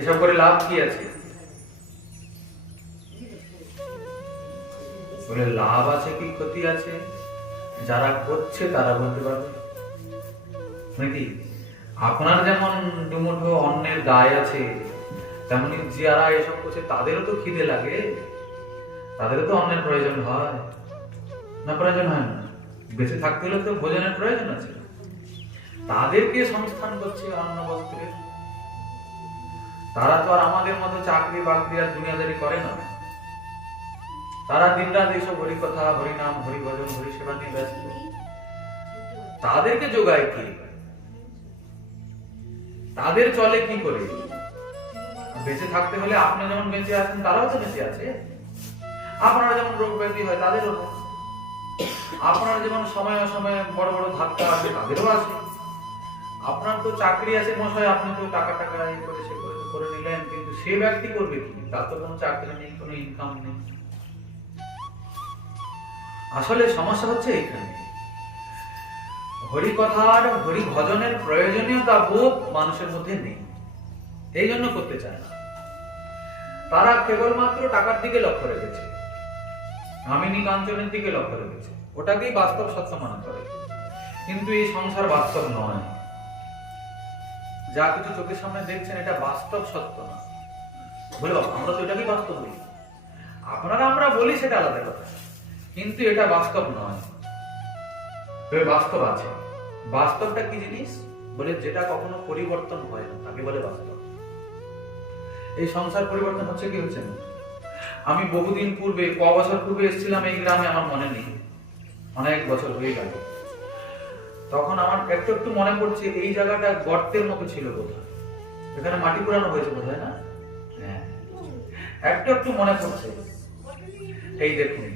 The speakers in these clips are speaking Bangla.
এসব করে লাভ কি আছে? বলে লাভ আছে কি ক্ষতি আছে যারা করছে তারা বলতে পারবে নাকি? আপনার যেমন দুমুঠো অন্যের দায় আছে, তেমনি যারা এসব করছে তাদেরও তো খিদে লাগে, তাদেরও তো অন্যের প্রয়োজন হয় না? প্রয়োজন হয় না? বেঁচে থাকতে হলে তো ভোজনের প্রয়োজন আছে। তাদেরকে সংস্থান করছে অন্ন বস্ত্রের। তারা তো আর আমাদের মতো চাকরি বাকরি আর দুনিয়াদারি করে না। তারা দিন রাত এইসব হরি কথা, হরিনাম, হরি ভজন, হরি সেবা নিয়ে ব্যস্ত। তাদেরকে যোগায় কি? তাদের চলে কি করে? বেঁচে থাকতে হলে আপনি যেমন বেঁচে আছেন তারাও তো বেঁচে আছে। আপনারা যেমন রোগ ব্যাধি হয় তাদেরও হয়, আপনার যেমন সময় অসময়ে বড় বড় ধাক্কা আছে তাদেরও আছে। আপনার তো চাকরি আছে মশাই, আপনি তো টাকা টাকা এই করে সে করে নিলেন, কিন্তু সে ব্যক্তি করবে কি? তার তো কোনো চাকরি নেই, কোনো ইনকাম নেই। আসলে সমস্যা হচ্ছে এখানে, হরি কথার হরি ভজনের প্রয়োজনীয়তা বোধ মানুষের মধ্যে নেই, এই জন্য করতে চায় না। তারা কেবলমাত্র টাকার দিকে লক্ষ্য রেখেছে, কামিনী কাঞ্চনের দিকে লক্ষ্য রেখেছে, ওটাকেই বাস্তব সত্য মনে করে। কিন্তু এই সংসার বাস্তব নয়। যা কিছু চোখের সামনে দেখছেন এটা বাস্তব সত্য না। বলে আমরা তো এটাকেই বাস্তব বলি, আপনারা আমরা বলি সেটা আলাদা কথা, কিন্তু এটা বাস্তব নয়। বাস্তব আছে। বাস্তবটা কি জিনিস? বলে যেটা কখনো পরিবর্তন হয় না তাকে বলে বাস্তব। এই সংসার পরিবর্তন হচ্ছে কি হচ্ছে না? আমি বহুদিন পূর্বে, বছর পূর্বে এসেছিলাম এই গ্রামে, আমার মনে নেই, অনেক বছর হয়ে গেল। তখন আমার একটু একটু মনে পড়ছে এই জায়গাটা গর্তের মতো ছিল বোধহয়, এখানে মাটি পুরানো হয়েছে বোধহয়, না? হ্যাঁ, একটু একটু মনে পড়ছে। এই দেখুন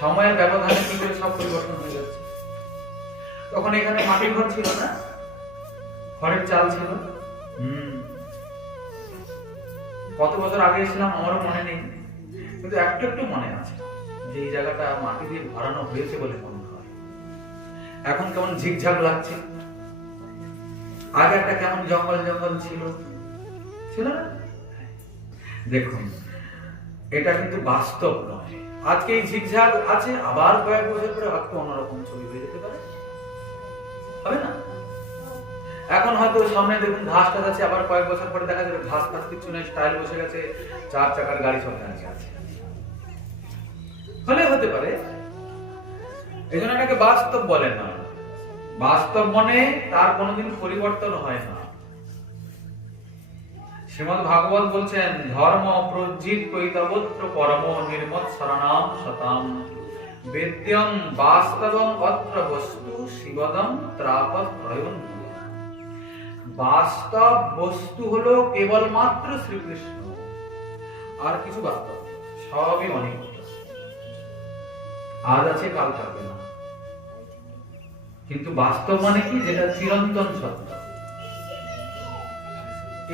সময়ের ব্যবধানে কি করে সব পরিবর্তন হয়ে যাচ্ছে। তখন এখানে মাটির ঘর ছিল না, খড়ের চাল ছিল। কত বছর আগে এসেছিলাম আমারও মনে নেই, কিন্তু একটু একটু মনে আছে যে এই জায়গাটা মাটি দিয়ে ভরানো হয়েছে বলে মনে হয়। এখন কেমন ঝিকঝাক লাগছে। আগে একটা কেমন জঙ্গল জঙ্গল ছিল, ছিল না? দেখুন এটা কিন্তু বাস্তব নয়। আজকে এই ঝিকঝাক আছে, আবার কয়েক বছর পরে হয়তো অন্যরকম ছবি হয়ে যেতে পারে, হবে না? এখন হয়তো সামনে দেখুন ঘাস টাস আছে, আবার কয়েক বছর পরে দেখা যাবে ঘাস টাস কিছু নেই, স্টাইল বসে গেছে, 4 চাকার গাড়ি চলে আছে। ফলে হতে পারে, এই জন্য এটাকে বাস্তব বলে না। বাস্তব মনে তার কোনোদিন পরিবর্তন হয় না। শ্রীমদ ভাগবত বলছেন, ধর্ম প্রজ্জিত কৈতবত্র পরম নির্মৎ শরণাম শতাম বেদ্যম বাস্তবম অত্র বস্তু শিবদম ত্রাপদ প্রয়ন। বাস্তব বস্তু হলো কেবলমাত্র শ্রীকৃষ্ণ, আর কিছু বাস্তব সবই অনেক, আজ আছে কাল থাকবে না। কিন্তু বাস্তব মানে কি? যেটা চিরন্তন সত্য।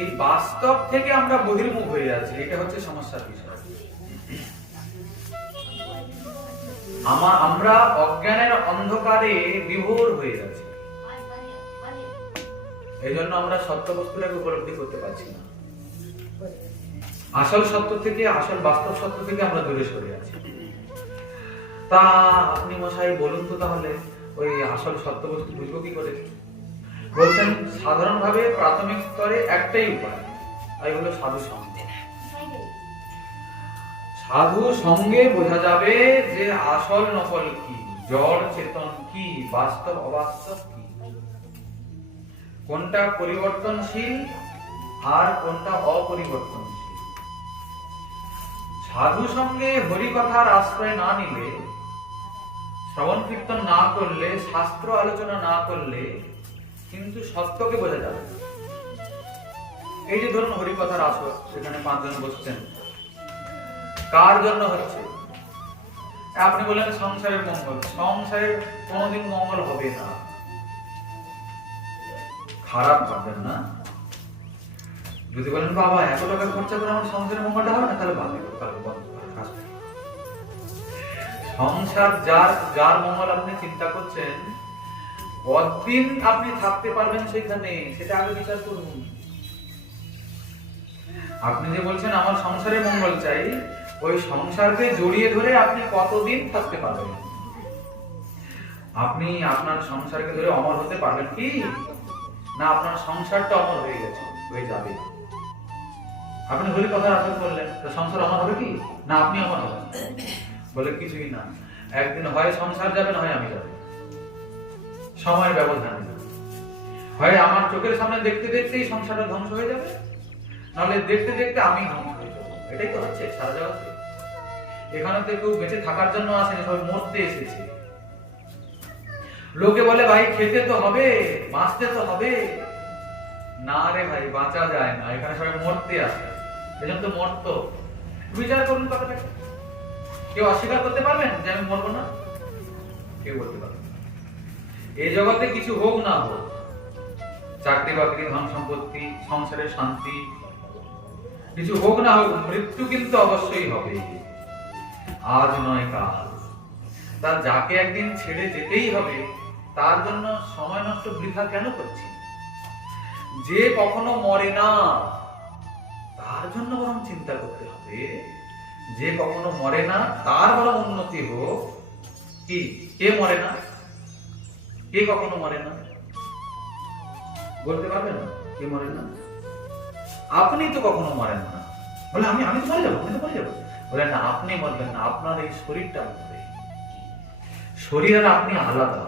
এই বাস্তব থেকে আমরা বহির্মুখ হয়ে যাচ্ছি, এটা হচ্ছে সমস্যার বিষয়। আমরা অজ্ঞানের অন্ধকারে বিভোর হয়ে যাচ্ছি, এই জন্য আমরা সত্য বস্তুটাকে উপলব্ধি করতে পারছি না। আসল সত্য থেকে, আসল বাস্তব সত্য থেকে আমরা দূরে সরে আছি। তা আপনি মশাই বলুন তো তাহলে ওই আসল সত্য বস্তু বুঝবো কি করে? বলছেন সাধারণভাবে প্রাথমিক স্তরে একটাই উপায়, তাই হলো সাধু সঙ্গ। সাধু সঙ্গে বোঝা যাবে যে আসল নকল কি, জড় চেতন কি, বাস্তব অবাস্তব কি, কোনটা পরিবর্তনশীল আর কোনটা অপরিবর্তনশীল। সাধু সঙ্গে হরি কথার আশ্রয় না নিলে, শ্রবণ কীর্তন না করলে, শাস্ত্র আলোচনা না করলে কিন্তু সত্যকে বোঝা যাবে। এই যে ধরুন হরি কথার আসর, সেখানে 5 জন বসছেন, কার জন্য হচ্ছে? আপনি বললেন সংসারের মঙ্গল। সংসারের কোনোদিন মঙ্গল হবে না, খারাপ ভাববেন না। যদি বলেন বাবা এত টাকা খরচা করে আমার সংসারের মঙ্গলটা হবে না, তাহলে সংসার যার মঙ্গল আপনি চিন্তা করছেন, কতদিন আপনি থাকতে পারবেন সেখানে, সেটা আগে বিচার করুন। আপনি যে বলছেন আমার সংসারে মঙ্গল চাই, ওই সংসারকে জড়িয়ে ধরে আপনি কতদিন থাকতে পারবেন? আপনি আপনার সংসারকে ধরে অমর হতে পারবেন কি? না আপনার সংসারটা অমর হয়ে গেছে, হয়ে যাবে? আপনি হরি কথা আশা করলেন, সংসার অমর হবে কি? না আপনি অমর হবেন? বলে কিছুই না, একদিন হয় সংসার যাবে, না হয় আমি যাবে। সময়ের ব্যবধান, হয় আমার চোখের সামনে দেখতে দেখতেই সংসারটা ধ্বংস হয়ে যাবে, নাহলে দেখতে দেখতে আমি ধ্বংস হয়ে যাবো। এটাই তো হচ্ছে সারা জগতে। এখানে তো কেউ বেঁচে থাকার জন্য আসেনি, সবাই মরতে এসেছে। লোকে বলে ভাই খেতে তো হবে, বাঁচতে তো হবে। না রে ভাই, বাঁচা যায় না, এখানে সবাই মরতে আসে। এজন্য তো মরত। বিচার করুন কথাটা। কেউ অস্বীকার করতে পারবেন যে আমি মরবো না? কেউ বলতে পারবেন না। এই জগতে কিছু হোক না হোক, চাকরি বাকরি, ধন সম্পত্তি, সংসারের শান্তি, কিছু হোক না হোক, মৃত্যু কিন্তু অবশ্যই হবে, আজ নয় কাল। তার যাকে একদিন ছেড়ে যেতেই হবে, তার জন্য সময় নষ্ট বৃথা কেন করছি? যে কখনো মরে না, তার জন্য বরং চিন্তা করতে হবে। যে কখনো মরে না, তার বরং উন্নতি হোক। কি কে মরে না? কে কখনো মরে না? বলতে পারবেন না কে মরে না? আপনি তো কখনো মরেন না। বলে আমি তো মরে যাবো, আমি তো মরে যাবো। বলে না, আপনি মরবেন না, আপনার এই শরীরটা মরবে। শরীর আর আপনি আলাদা।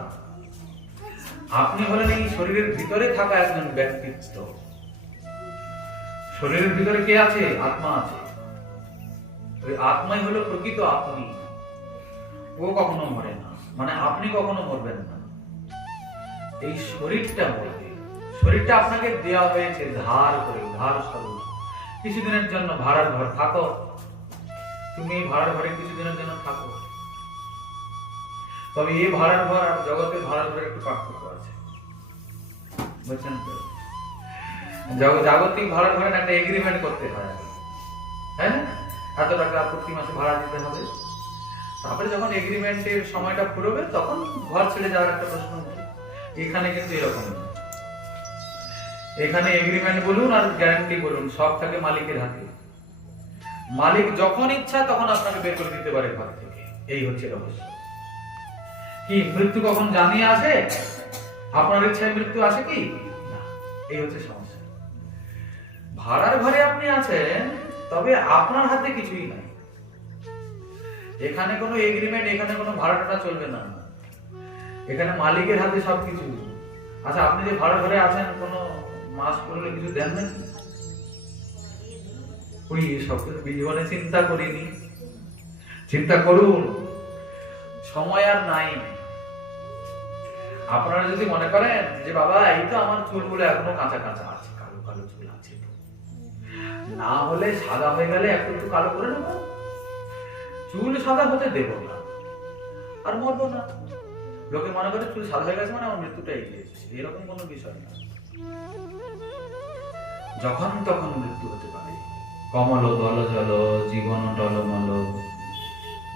আপনি হলেন এই শরীরের ভিতরে থাকা একজন ব্যক্তিত্ব। শরীরের ভিতরে কে আছে? আত্মা আছে। ওই আত্মাই হলো প্রকৃত আপনি। ও কখনো মরে না, মানে আপনি কখনো মরবেন না। এই শরীরটা মরবে। শরীরটা আপনাকে দেওয়া হয়েছে ধার করে, ধার স্বরূপ। কিছুদিনের জন্য ভাড়ার ঘর থাকো, তুমি এই ভাড়ার ঘরে কিছুদিনের জন্য থাকো। তবে এই ভাড়ার ঘর আর জগতের ভাড়ার ঘরে একটু পার্থক্য আছে, বুঝছেন তো? জাগতিক ভাড়ার ঘরে একটা এগ্রিমেন্ট করতে হয়, হ্যাঁ, এত টাকা প্রতি মাসে ভাড়া দিতে হবে। তারপরে যখন এগ্রিমেন্টের সময়টা ফুরবে, তখন ঘর ছেড়ে যাওয়ার একটা প্রশ্ন উঠে। এখানে কিন্তু এরকম না। এখানে এগ্রিমেন্ট বলুন আর গ্যারান্টি বলুন, সব থাকে মালিকের হাতে। মালিক যখন ইচ্ছা তখন আপনাকে বের করে দিতে পারে ঘর থেকে। এই হচ্ছে রহস্য। কি মৃত্যু কখন জানিয়ে আসে? আপনার ইচ্ছায় মৃত্যু আসে কি না? এই হচ্ছে সমস্যা। ভাড়ার ঘরে আপনি আছেন, তবে আপনার হাতে কিছুই নাই। এখানে কোনো এগ্রিমেন্ট, এখানে কোনো ভাড়াটা চলবে না। এখানে মালিকের হাতে সবকিছু। আচ্ছা, আপনি যে ভাড়া ঘরে আছেন, কোনো মাস করলে কিছু দেন নাকি? ওই সব জীবনে চিন্তা করিনি। চিন্তা করুন, সময় আর নাই। আপনারা যদি মনে করেন যে বাবা এই তো আমার চুলগুলো এখনো কাঁচা কাঁচা আছে, কালো কালো চুল আছে, না হলে সাদা হয়ে গেলে একটু একটু কালো করে নেব, চুল সাদা হতে দেব না, আর মরবো না। লোকে মনে করে চুল সাদা হয়ে গেছে মানে আমার মৃত্যুটা এগিয়ে এসেছে, এরকম কোনো বিষয় না। যখন তখন মৃত্যু হতে পারে। কমল দল জল জীবন টলমল,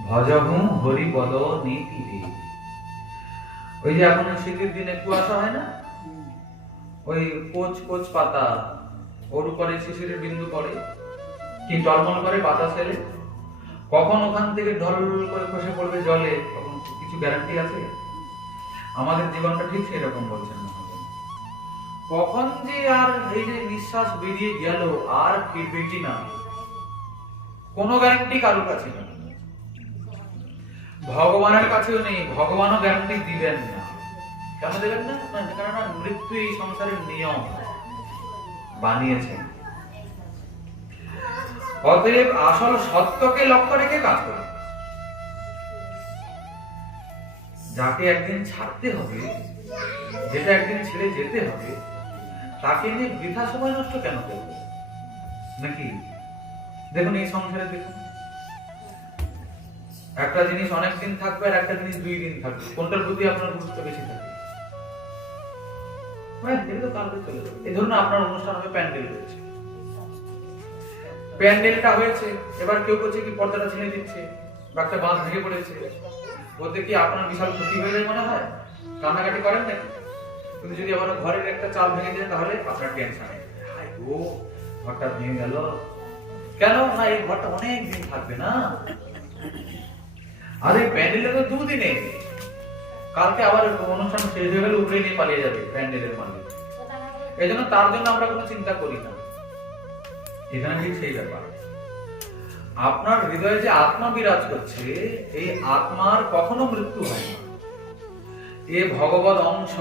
ভজহু হরিপদ নীতি রে। ওই যে এখন শীতের দিনে কুয়াশা হয় না, ওই কোচ কোচ পাতা, ওর উপরে শিশিরের বিন্দু পড়ে, কি টলমল করে পাতা ছেলে, কখন ওখান থেকে ঢল করে খসে পড়বে জলে, তখন কিছু গ্যারান্টি আছে? আমাদের জীবনটা ঠিক সেরকম বলছেন না। কখন যে আর এই যে নিঃশ্বাস বেরিয়ে গেল আর ফিরবে কিনা, কোনো গ্যারান্টি কারোর কাছে নেই, ভগবানের কাছেও নেই। ভগবানও গ্যারান্টি দিবেন না। কেন দেবেন না? কারণ মৃত্যু এই সংসারের নিয়ম বানিয়েছেন। অতএব আসল সত্যকে লক্ষ্য রেখে কাজ করুন। যাকে একদিন ছাড়তে হবে, যেটা একদিন ছেড়ে যেতে হবে, তাকে নিয়ে বৃথা সময় নষ্ট কেন করবো নাকি? দেখুন এই সংসারে, দেখুন একটা জিনিস অনেকদিন থাকবে আর একটা জিনিস 2 দিন থাকবে, কোনটার প্রতি আপনার গুরুত্ব বেশি থাকবে? এই ধরুন আপনার অনুষ্ঠান হবে, প্যান্ডেল হয়েছে, প্যান্ডেলটা হয়েছে, এবার কেউ করছে কি পর্দাটা ছিঁড়ে দিচ্ছে, বা একটা বাঁশ ভেঙে পড়েছে, ওতে কি আপনার বিশাল ক্ষতি হয়ে যায় মনে হয়? কান্নাকাটি করেন নাকি? কিন্তু যদি আবার ঘরের একটা চাল ভেঙে যায়, তাহলে আপনার টেনশন, হাই গো ঘরটা ভেঙে গেল, কেন না, এই ঘরটা অনেক দিন থাকবে না। আর এই প্যান্ডেলে তো 2 দিনে, কালকে আবার অনুষ্ঠান শেষ হয়ে গেলে উপরে নিয়ে পালিয়ে যাবে প্যান্ডেলের মালিক। এই জন্য তার জন্য আমরা কোনো চিন্তা করি না। এখানে ঠিক সেই ব্যাপার, আপনার হৃদয়ে যে আত্মা বিরাজ করছে, এই আত্মার কখনো মৃত্যু হয় না। এ ভগবত অংশ,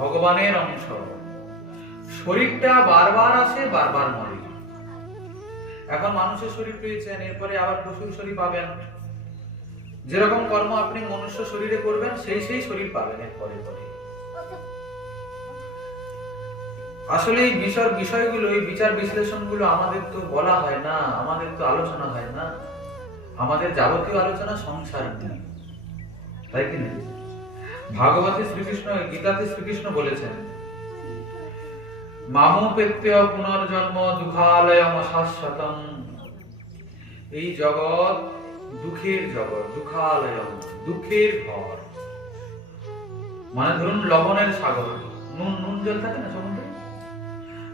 ভগবানের অংশ। শরীরটা বারবার আসে, বারবার মরে। এখন মানুষের শরীর পেয়েছেন, এরপরে আবার পশুর শরীর পাবেন। যেরকম কর্ম আপনি মনুষ্য শরীরে করবেন, সেই শরীর পাবেন এরপরে পরে। আসলে এই বিষয়গুলো, এই বিচার বিশ্লেষণগুলো আমাদের তো বলা হয় না, আমাদের তো আলোচনা হয় না। আমাদের যাবতীয় আলোচনা সংসার নিয়ে, তাই কি না? ভাগবতে শ্রীকৃষ্ণ, গীতাতে শ্রীকৃষ্ণ বলেছেন, মামোপেত্যঃ পুনর্জন্ম দুঃখালয়ম শাশ্বতম। এই জগৎ দুঃখের জগৎ, দুঃখালয়ম, দুঃখের ঘর। মানে ধরুন লবণের সাগর, নুন জল থাকে না সমুদ্রে,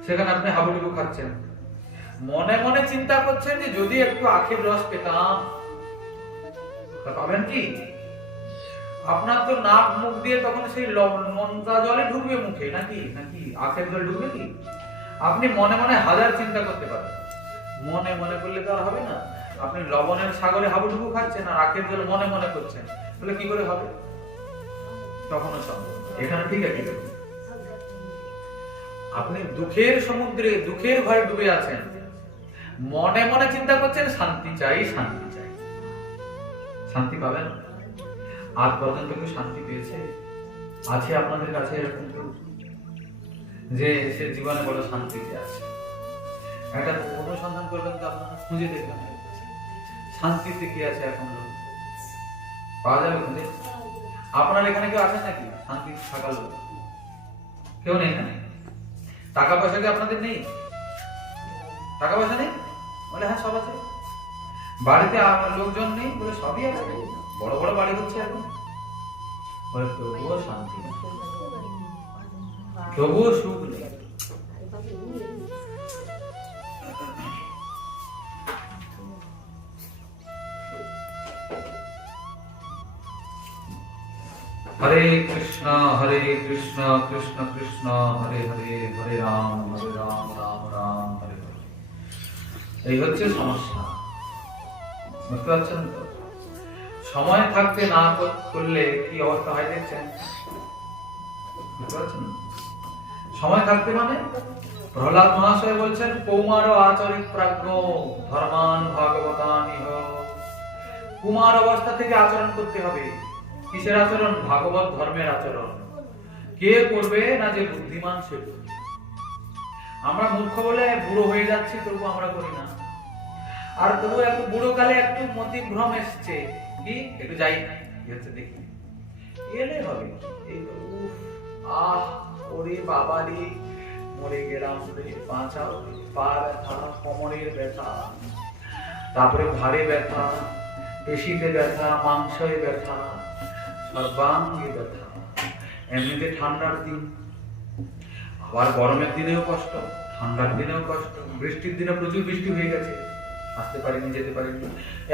সেখানে আপনি হাবুডুবু খাচ্ছেন, মনে মনে চিন্তা করছেন যে যদি একটু আখের রস পেতাম। পাবেন কি? আপনার তো নাক মুখ দিয়ে তখন সেই নোনতা জলে ঢুকবে মুখে, নাকি নাকি আখের জল ঢুকবে কি? আপনি মনে মনে হাজার চিন্তা করতে পারেন, মনে মনে করলে তো আর হবে না। আপনি লবণের সাগরে হাবুডুবু খাচ্ছেন আর আখের জল মনে মনে করছেন, তাহলে কি করে হবে? তখনও সম্ভব। এখানে ঠিক আছে, আপনি দুঃখের সমুদ্রে, দুঃখের ভয়ে ডুবে আছেন, মনে মনে চিন্তা করছেন শান্তি চাই, শান্তি চাই। শান্তি পাবেন? আজ পর্যন্ত কেউ শান্তি পেয়েছে? আছে আপনাদের কাছে এরকম কেউ যে সে জীবনে বড় শান্তিতে আছে? একটা অনুসন্ধান করবেন তো, আপনারা খুঁজে দেখবেন শান্তিতে কি আছে এখন লোক পাওয়া যাবে খুঁজে? আপনার এখানে কেউ আছেন নাকি শান্তি থাকা লোক? কেউ নেই এখানে? টাকা পয়সা কি আপনাদের নেই? টাকা পয়সা নেই বলে হ্যাঁ সব আছে। বাড়িতে লোকজন নেই বলে সবই আছে, বড় বড় বাড়ি হচ্ছে এখন, তবুও শান্তি নেই, তবুও সুখ নেই। হরে কৃষ্ণ কৃষ্ণ কৃষ্ণ হরে হরে, হরে রাম রাম রাম হরে হরে। এই হচ্ছে সমস্যা, বুঝতে পারছেন তো? সময় থাকতে না করলে কি অবস্থা হয় দেখছেন, বুঝতে পারছেন? সময় থাকতে মানে প্রহ্লাদ মহাশয় বলছেন, কৌমার আচরিত প্রাজ্ঞ ধর্মান ভাগবতান ইহ। কুমার অবস্থা থেকে আচরণ করতে হবে। কিসের আচরণ? ভাগবত ধর্মের আচরণ। কে করবে না? যে বুদ্ধিমান সে করবে। আমরা মূর্খ বলে বুড়ো হয়ে যাচ্ছি, তবু আমরা করি না। আর তবু একটু বুড়ো কালে একটু মতি ভ্রম এসছে, কি একটু যাই দেখি এলে হবে। ওরে বাবা রে, মরে গেলাম রে, বাঁচাও, পা ব্যথা, কোমরের ব্যথা, তারপরে ঘাড়ে ব্যথা, পেশিতে ব্যথা, মাংসে ব্যথা, সর্বাঙ্গে ব্যথা। এমনিতে ঠান্ডার দিন, আবার গরমের দিনেও কষ্ট, ঠান্ডার দিনেও কষ্ট, বৃষ্টির দিনে প্রচুর বৃষ্টি হয়ে গেছে, আসতে পারিনি, যেতে পারিনি,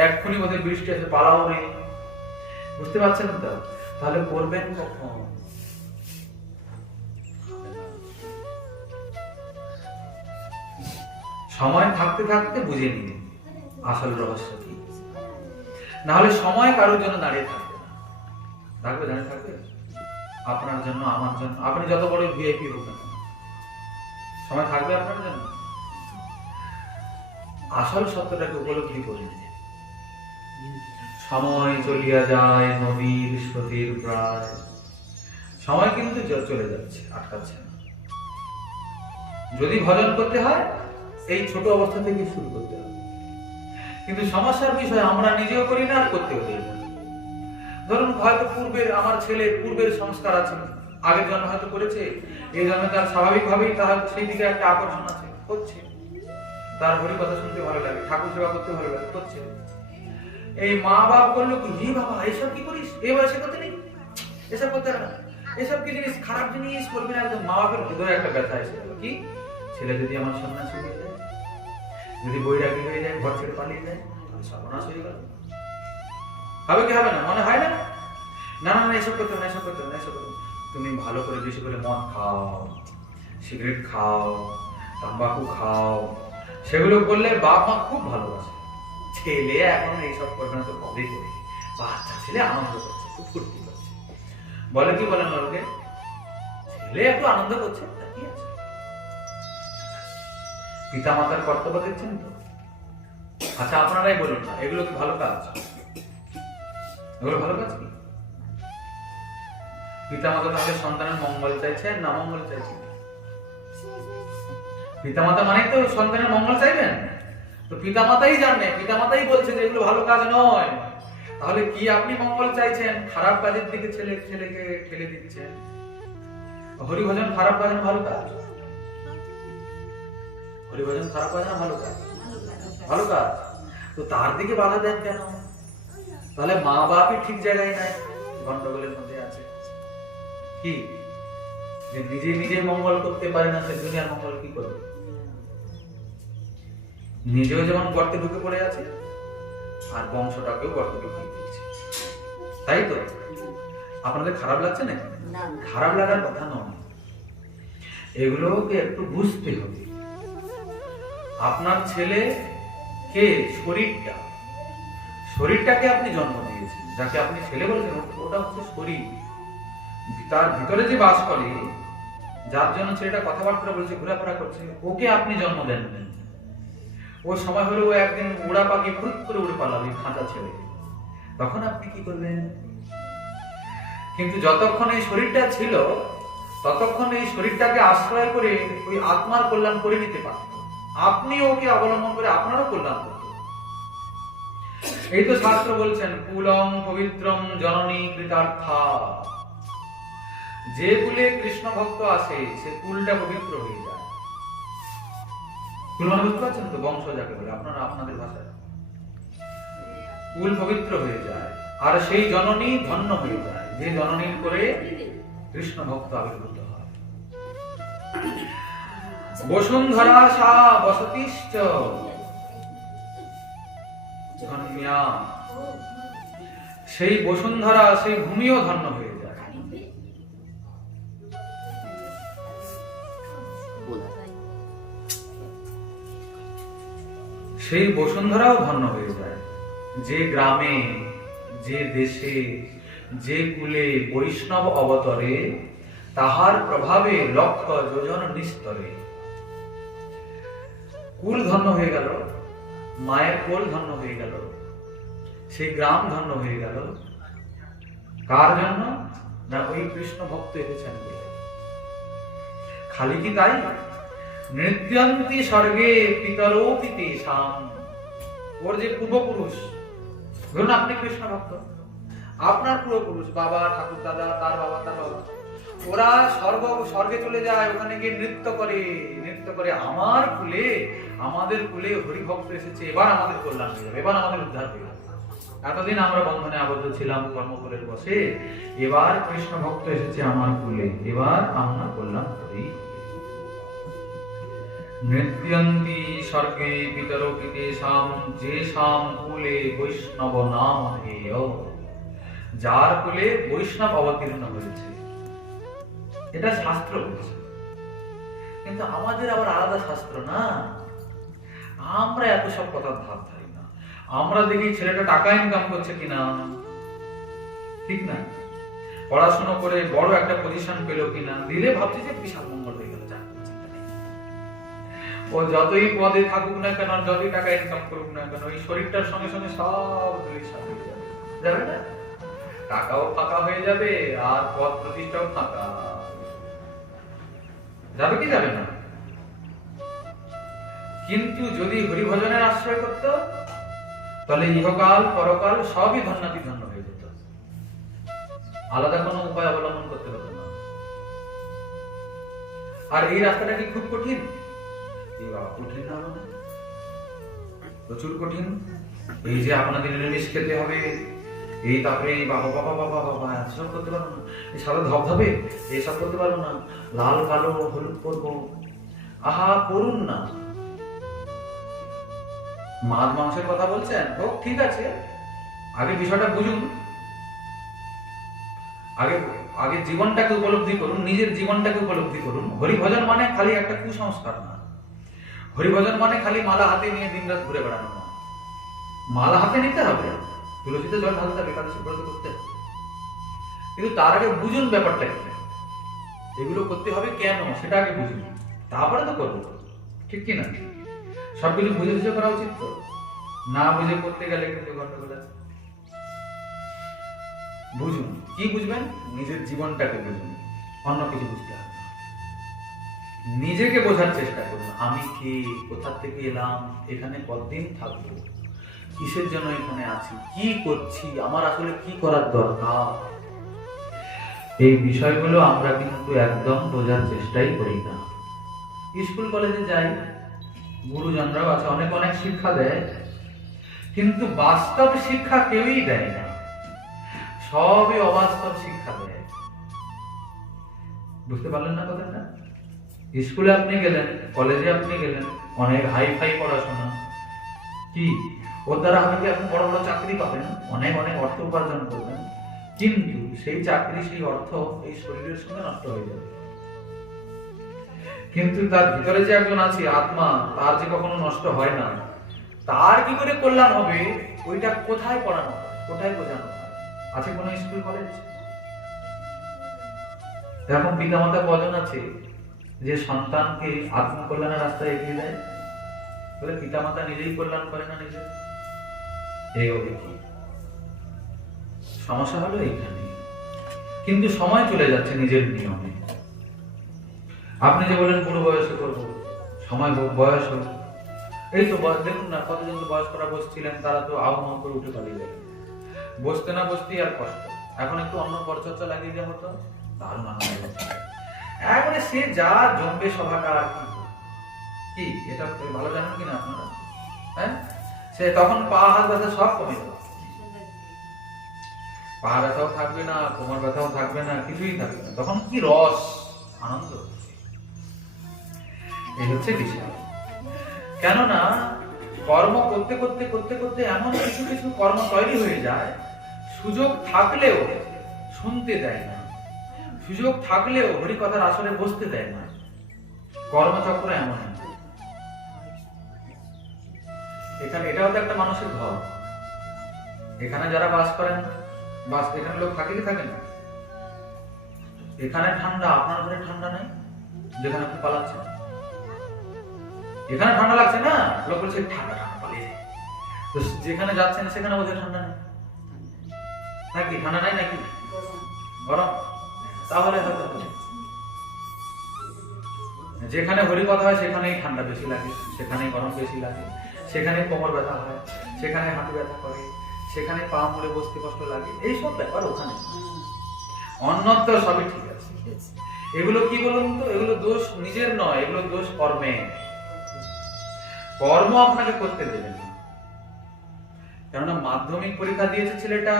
এক্ষুনি বোধহয় বৃষ্টি আছে, পালাও নেই। বুঝতে পারছেন তো? তাহলে করবেন কখন? সময় থাকতে থাকতে বুঝে নিন আসল রহস্য কি। না হলে সময় কারোর জন্য দাঁড়িয়ে থাকবে না। থাকবে, দাঁড়িয়ে থাকবে আপনার জন্য, আমার জন্য। আপনি যত বড় ভিআইপি হোক না, সময় থাকবে আপনার জন্য। আসল সত্যটাকে উপলব্ধি করুন। সময় চলিয়া যায় নদীর স্রোতের প্রায়। সময় কিন্তু চলে যাচ্ছে, আটকাচ্ছে না। যদি ভজন করতে হয়, এই ছোট অবস্থা থেকে শুরু করতে হবে। কিন্তু সমস্যার বিষয় আমরা নিজেও করি না, আর করতে হতে না। ধরুন হয়তো পূর্বের, আমার ছেলের পূর্বের সংস্কার আছে, আগের জন্ম হয়তো করেছে, এই জন্মে তার স্বাভাবিকভাবেই তার সেই দিকে একটা আকর্ষণ আছে, করছে। তার হরি কথা শুনতে ভালো লাগে, ঠাকুর সেবা করতে ভালো লাগে, করছে। এই মা বাপ বললো কি, হি বাবা এইসব কি করিস, এবার সে করতে নেই, এসব করতে না, এসব কি জিনিস, খারাপ জিনিস করবি না। একদম মা বাপের হৃদয়ে একটা ব্যথা এসে গেল, কি ছেলে যদি আমার সন্ন্যাসী হয়ে যায়, যদি বৈরাগী হয়ে যায়, ঘর ছেড়ে পালিয়ে যায়, তাহলে সর্বনাশ হয়ে গেল। হবে কি হবে না? মনে হয় না? না না না, এসব করতে হবে না, এসব করতে হবে না, এসব করতে হবে না। তুমি ভালো করে বেশি করে মদ খাও, সিগারেট খাও, তাম্বাকু খাও, সেগুলো করলে বাপ মা খুব ভালোবাসে। ছেলে এখন এইসব করবে না তো কবে করে? বাচ্চা ছেলে আনন্দ করছে, খুব ফুর্তি করছে, বলে কি বলেন লোকে, ছেলে একটু আনন্দ করছে, তা কি আছে? পিতা মাতার কর্তব্য দেখছেন তো? আচ্ছা আপনারাই বলুন না, এগুলো কি ভালো কাজ? এগুলো ভালো কাজ কি? পিতা মাতা তাহলে সন্তানের মঙ্গল চাইছেন না মঙ্গল চাইছেন? পিতা মাতা মানে তো সন্তানের মঙ্গল চাইবেন। তো পিতা মাতাই জানে, পিতা মাতাই বলছে যে এগুলো ভালো কাজ নয়, তাহলে কি আপনি মঙ্গল চাইছেন? খারাপ কাজের দিকে ছেলেকে ঠেলে দিচ্ছেন। হরিভজন খারাপ কাজ না ভালো কাজ? হরিভজন খারাপ কাজ না ভালো কাজ? ভালো কাজ। তো তার দিকে বাধা দেন কেন? তাহলে মা বাপই ঠিক জায়গায় নাই, গন্ডগোলের মধ্যে আছে। কি যে নিজে নিজে মঙ্গল করতে পারে না, সে দুনিয়ার মঙ্গল কি করবে? নিজেও যেমন গর্তে ঢুকে পড়ে আছে, আর বংশটাকেও গর্তে ঢুকিয়ে দিচ্ছে। তাই তো? আপনাদের খারাপ লাগছে না? খারাপ লাগার কথা নয়, এগুলোকে একটু বুঝতে হবে। আপনার ছেলে কে? শরীরটাকে আপনি জন্ম দিয়েছেন, যাকে আপনি ছেলে বলেছেন, ওটা হচ্ছে শরীর। তার ভিতরে যে বাস করে, যার জন্য ছেলেটা কথাবার্তা বলছে, ঘোরাফেরা করছে, ওকে আপনি জন্ম দেন। ও সময় হলে ও একদিন উড়া পাখি ফুট করে উড়ে পালাবে খাঁচা ছেড়ে, তখন আপনি কি করবেন? কিন্তু যতক্ষণ এই শরীরটা ছিল, ততক্ষণ এই শরীরটাকে আশ্রয় করে ওই আত্মার কল্যাণ করে নিতে পারত। আপনি ওকে অবলম্বন করে আপনারও কল্যাণ করত। এই তো শাস্ত্র বলছেন, কুলং পবিত্রম জননী কৃতার্থা। যে কুলে কৃষ্ণ ভক্ত আসে, সে কুলটা পবিত্র হয়ে যায়। কুল মানে বুঝতে পারছেন তো? বংশ যাকে বলে আপনারা আপনাদের ভাষায়। কুল পবিত্র হয়ে যায়, আর সেই জননী ধন্য হয়ে যায়, যে জননীর করে কৃষ্ণ ভক্ত আবির্ভূত হয়। বসুন্ধরা সা বসতিশ্চ ধন্যা। সেই বসুন্ধরা, সেই ভূমিও ধন্য হয়ে যায়। সেই বসুন্ধরাও ধন্য হয়ে যায়। যে গ্রামে, যে দেশে, যে কুলে বৈষ্ণব অবতরে, তাহার প্রভাবে লক্ষ যোজন নিস্তরে। কুল ধন্য হয়ে গেল, মায়ের কোল ধন্য হয়ে গেল, সেই গ্রাম ধন্য হয়ে গেল। কার জন্য? না ওই কৃষ্ণ ভক্ত এসেছেন বলে। খালি কি তাই? নৃত্যন্তি স্বর্গে পিতরোপি তেষাং। ওর যে পূর্বপুরুষ, ধরুন আপনি কৃষ্ণ ভক্ত, আপনার পূর্বপুরুষ, বাবা, ঠাকুর দাদা, তার বাবা, তার বাবা, ওরা স্বর্গে চলে যায়, ওখানে গিয়ে নৃত্য করে আমার কুলে, আমাদের কুলে হরিভক্ত এসেছে, এবার আমাদের কল্যাণ হয়ে যাবে, এবার আমাদের উদ্ধার হয়ে যাবে। এতদিন আমরা বন্ধনে আবদ্ধ ছিলাম কর্মকুলের বসে, এবার কৃষ্ণ ভক্ত এসেছে আমার কুলে, এবার আমরা কল্যাণ করি। নৃত্যন্তি স্বর্গে পিতরোপি তেষাং যেষাং কুলে বৈষ্ণব নাম হেয়। যার কুলে বৈষ্ণব অবতীর্ণ হয়েছে, এটা শাস্ত্র বলছে। কিন্তু আমাদের আবার আলাদা শাস্ত্র না, আমরা এত সব কথার ধার ধারি না। আমরা দেখি ছেলেটা টাকা ইনকাম করছে কিনা, ঠিক না, পড়াশোনা করে বড় একটা পজিশন পেল কিনা, দিলে ভাবছি যে বিশাল মঙ্গল হয়ে গেল। ও যতই পদে থাকুক না কেন, যতই টাকা ইনকাম করুক না কেন, ওই শরীরটার সঙ্গে সঙ্গে সব যাবে না, টাকাও ফাঁকা হয়ে যাবে, আর পদ প্রতিষ্ঠাও ফাঁকা যাবে কি যাবে না? কিন্তু যদি হরিভজনের আশ্রয় করত, তাহলে ইহকাল পরকাল সবই ধন্যাতি ধন্য হয়ে যেত, আলাদা কোনো উপায় অবলম্বন করতে হতো না। আর এই রাস্তাটা কি খুব কঠিন? কঠিন না, প্রচুর কঠিন। এই যে আপনাদের নিরামিষ খেতে হবে, এই তারপরে এই বাবা বাবা বাবা বাবা এসব করতে পারবো না, এই সাদা ধবধবে এসব করতে পারবো না, লাল কালো হলুদ করবো, আহা করুন না। মাছ মাংসের কথা বলছেন, ও ঠিক আছে, আগে বিষয়টা বুঝুন, আগে আগে জীবনটাকে উপলব্ধি করুন, নিজের জীবনটাকে উপলব্ধি করুন। হরিভজন মানে খালি একটা কুসংস্কার না, হরিভজন মানে খালি মালা হাতে নিয়ে দিনরাত ঘুরে বেড়ানো না। মালা হাতে নিতে হবে, তুলসীতে জল ঢালতে হবে, একাদশী ব্রত করতে হবে, কিন্তু তার আগে বুঝুন ব্যাপারটা কি, এগুলো করতে হবে কেন সেটা আগে বুঝুন, তারপরে তো করবো, ঠিক কি না? সবকিছু বুঝে বুঝে করা উচিত তো, না বুঝে করতে গেলে কিন্তু গন্ডগোল আছে। বুঝুন, কি বুঝবেন? নিজের জীবনটাকে বুঝুন, অন্য কিছু বুঝতে হবে না। নিজেকে বোঝার চেষ্টা করুন, আমি কে, কোথা থেকে এলাম, এখানে কতদিন থাকবো, কিসের জন্য এখানে আছি, কি করছি, আমার আসলে কি করার দরকার। এই বিষয়গুলো আমরা কিন্তু একদম বোঝার চেষ্টাই করি না। স্কুল কলেজে যাই, গুরুজনরাও আছে, অনেক অনেক শিক্ষা দেয়, কিন্তু বাস্তব শিক্ষা কেউই দেয় না, সবই অবাস্তব শিক্ষা দেয়। বুঝতে পারলেন না কথাটা? স্কুলে আপনি গেলেন, কলেজে আপনি গেলেন, অনেক হাই ফাই পড়াশোনা, কি ওর দ্বারা হবে কি আপনি বড় বড় চাকরি পাবেন, অনেক অনেক অর্থ উপার্জন করবেন, কিন্তু সেই চাকরি, সেই অর্থ এই শরীরের সঙ্গে নষ্ট হয়ে যাবে। কিন্তু তার ভিতরে যে একজন আছে আত্মা, তার যে কখনো নষ্ট হয় না, তার কি করে কল্যাণ হবে, ওইটা কোথায় পড়ানো হয়, কোথায় বোঝানো হয়? আছে কোনো স্কুল কলেজ? এরকম পিতামাতা কজন আছে যে সন্তানকে আত্মকল্যাণের রাস্তায় এগিয়ে দেয়? বলে পিতামাতা নিজেই কল্যাণ করে না নিজে, এই অভিজ্ঞ সমস্যা হলো এইখানে। কিন্তু সময় চলে যাচ্ছে নিজের নিয়মে। আপনি যে বলেন বুড়ো বয়সে করবো, সময় হোক, বয়স হোক, এই তো দেখুন না কতজন তো বয়স্করা বসছিলেন, তারা তো আহ করে উঠে পালিয়ে গেলেন। বসতে না বসতেই আর কষ্ট, এখন একটু অন্য পরচর্চা লাগিয়ে দেওয়া হতো, দারুণ আনন্দ। একবারে সে যা জমবে সভাটা, আর কি এটা ভালো জানেন কিনা আপনারা? হ্যাঁ, সে তখন পা হাত ব্যথা সব কমে যাবে, পা ব্যথাও থাকবে না, কোমর ব্যথাও থাকবে না, কিছুই থাকবে না, তখন কি রস, আনন্দ। এই হচ্ছে বিষয়। কেননা কর্ম করতে করতে করতে করতে এমন কিছু কিছু কর্ম তৈরি হয়ে যায়, সুযোগ থাকলেও শুনতে দেয় না, সুযোগ থাকলেও হরিকথার আসরে বসতে দেয় না। কর্মচক্র এমন। এখানে এটাও তো একটা মানুষের ঘর, এখানে যারা বাস করেন, বাস এখানে লোক থাকে কি থাকে না? এখানে ঠান্ডা, আপনার ঘরে ঠান্ডা নাই, যেখানে আপনি পালাচ্ছেন। এখানে ঠান্ডা লাগছে না, লোক বলছে ঠান্ডা ঠান্ডা পালিয়ে যায়। তো যেখানে যাচ্ছেন সেখানে ওদের ঠান্ডা নেই নাকি? ঠান্ডা নাই নাকি? গরম। তাহলে হয়তো যেখানে হরি কথা হয় সেখানেই ঠান্ডা বেশি লাগে, সেখানেই গরম বেশি লাগে, সেখানে কোমর ব্যথা হয়, সেখানে হাঁটু ব্যথা করে, সেখানে পা মুড়ে বসতে কষ্ট লাগে, এইসব ব্যাপার ওখানে। অন্যত্র সবই ঠিক আছে। এগুলো কি বলুন তো, এগুলো দোষ নিজের নয়, এগুলো দোষ কর্মে। কর্ম আপনাকে করতে দেবেন না। কেননা মাধ্যমিক পরীক্ষা দিয়েছে ছেলেটা,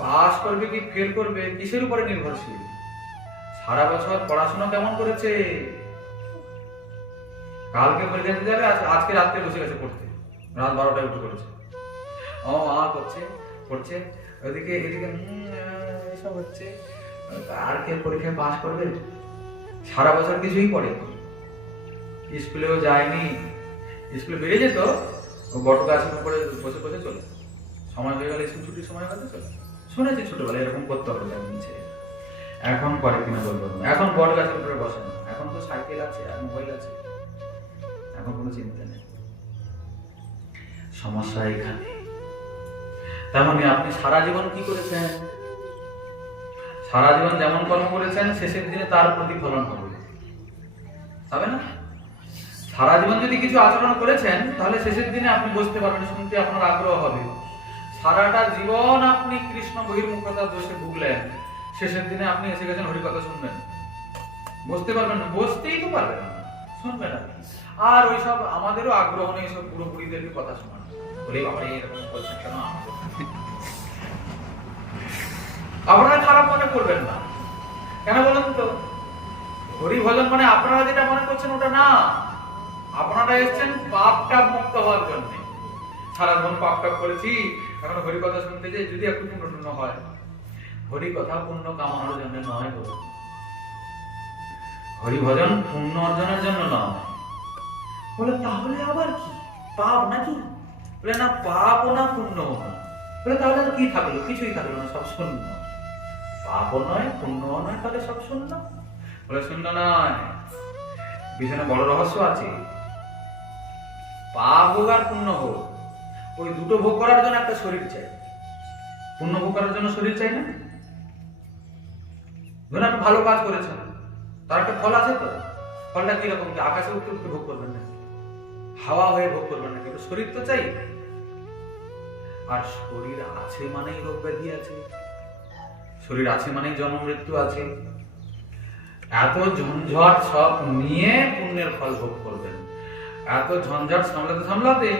পাস করবে কি ফেল করবে কিসের উপরে নির্ভরশীল? সারা বছর পড়াশোনা কেমন করেছে, কালকে পরীক্ষা দিতে যাবে, আজকে রাত্রে বসে গেছে পড়তে, রাত 12টায় উঠে পড়েছে, ও করছে পড়ছে, ওইদিকে এদিকে এসব হচ্ছে, আর কে পরীক্ষায় পাস করবে? সারা বছর কিছুই পড়ে, স্কুলেও যায়নি, স্কুলে বেরিয়ে যেত, বট গাছের উপরে বসে বসে চলে, সময় হয়ে গেলে স্কুল ছুটির সময় হয়ে চলে। শুনেছি ছোটবেলায় এরকম করতে হবে, এখন করে কিনা বলবো, এখন বট গাছের উপরে বসে না, এখন তো সাইকেল আছে আর মোবাইল আছে, এখন কোনো চিন্তা নেই। সমস্যা এখানে। তার মানে আপনি সারা জীবন কি করেছেন? সারা জীবন যেমন কর্ম করেছেন, শেষের দিনে তার প্রতিফলন হবে, হবে না? সারা জীবন যদি কিছু আচরণ করেছেন, তাহলে শেষের দিনে আপনি বুঝতে পারবেন, শুনতে আপনার আগ্রহ হবে। সারাটা জীবন আপনি কৃষ্ণ বহির্মুখতার দোষে ভুগলেন, শেষের দিনে আপনি এসে গেছেন হরিকথা শুনবেন, বুঝতে পারবেন না, বুঝতেই তো পারবেন না, শুনবেন না। আর ওইসব আমাদেরও আগ্রহ নেই সব পুরোপুরিদেরকে কথা শোনানো, বলে বাবা এরকম বলছেন কেন? আপনারা খারাপ মনে করবেন না, কেন বলুন তো? হরি ভজন মানে আপনারা যেটা মনে করছেন ওটা না, আপনারা এসেছেন পাপ টাপ মুক্ত হওয়ার জন্য। সারাক্ষণ পাপ টাপ করেছি, এখন হরি কথা শুনতে যে যদি একটু পুণ্য টুণ্য হয়। হরি কথা পুণ্য কামানোর জন্য নয় গো, হরি ভজন পুণ্য অর্জনের জন্য নয়। বলে তাহলে আবার কি, পাপ নাকি? বলে না, পাপও না পুণ্যও না। বলে তাহলে কি থাকলো? কিছুই থাকলো না, সব শূন্য। পাপও নয় পুণ্যও নয়, তাহলে সব শূন্য। বলে শূন্য নয়, পিছনে বড় রহস্য আছে। পাপ হোক আর পুণ্য হোক, ওই দুটো ভোগ করার জন্য একটা শরীর চাই। পুণ্য ভোগ করার জন্য শরীর চাই না? ধরুন আপনি ভালো কাজ করেছেন, তার একটা ফল আছে তো। ফলটা কিরকম? কি আকাশে উঠতে উঠতে ভোগ করবেন না, হাওয়া হয়ে ভোগ করবেন না, কিন্তু শরীর তো চাই। আর শরীর আছে মানেই রোগ ব্যাধি আছে, শরীর আছে মানেই জন্ম মৃত্যু আছে। এত ঝঞ্ঝট সব নিয়ে পুণ্যের ফল ভোগ করবেন, এত ঝঞ্ঝট সামলাতে সামলাতে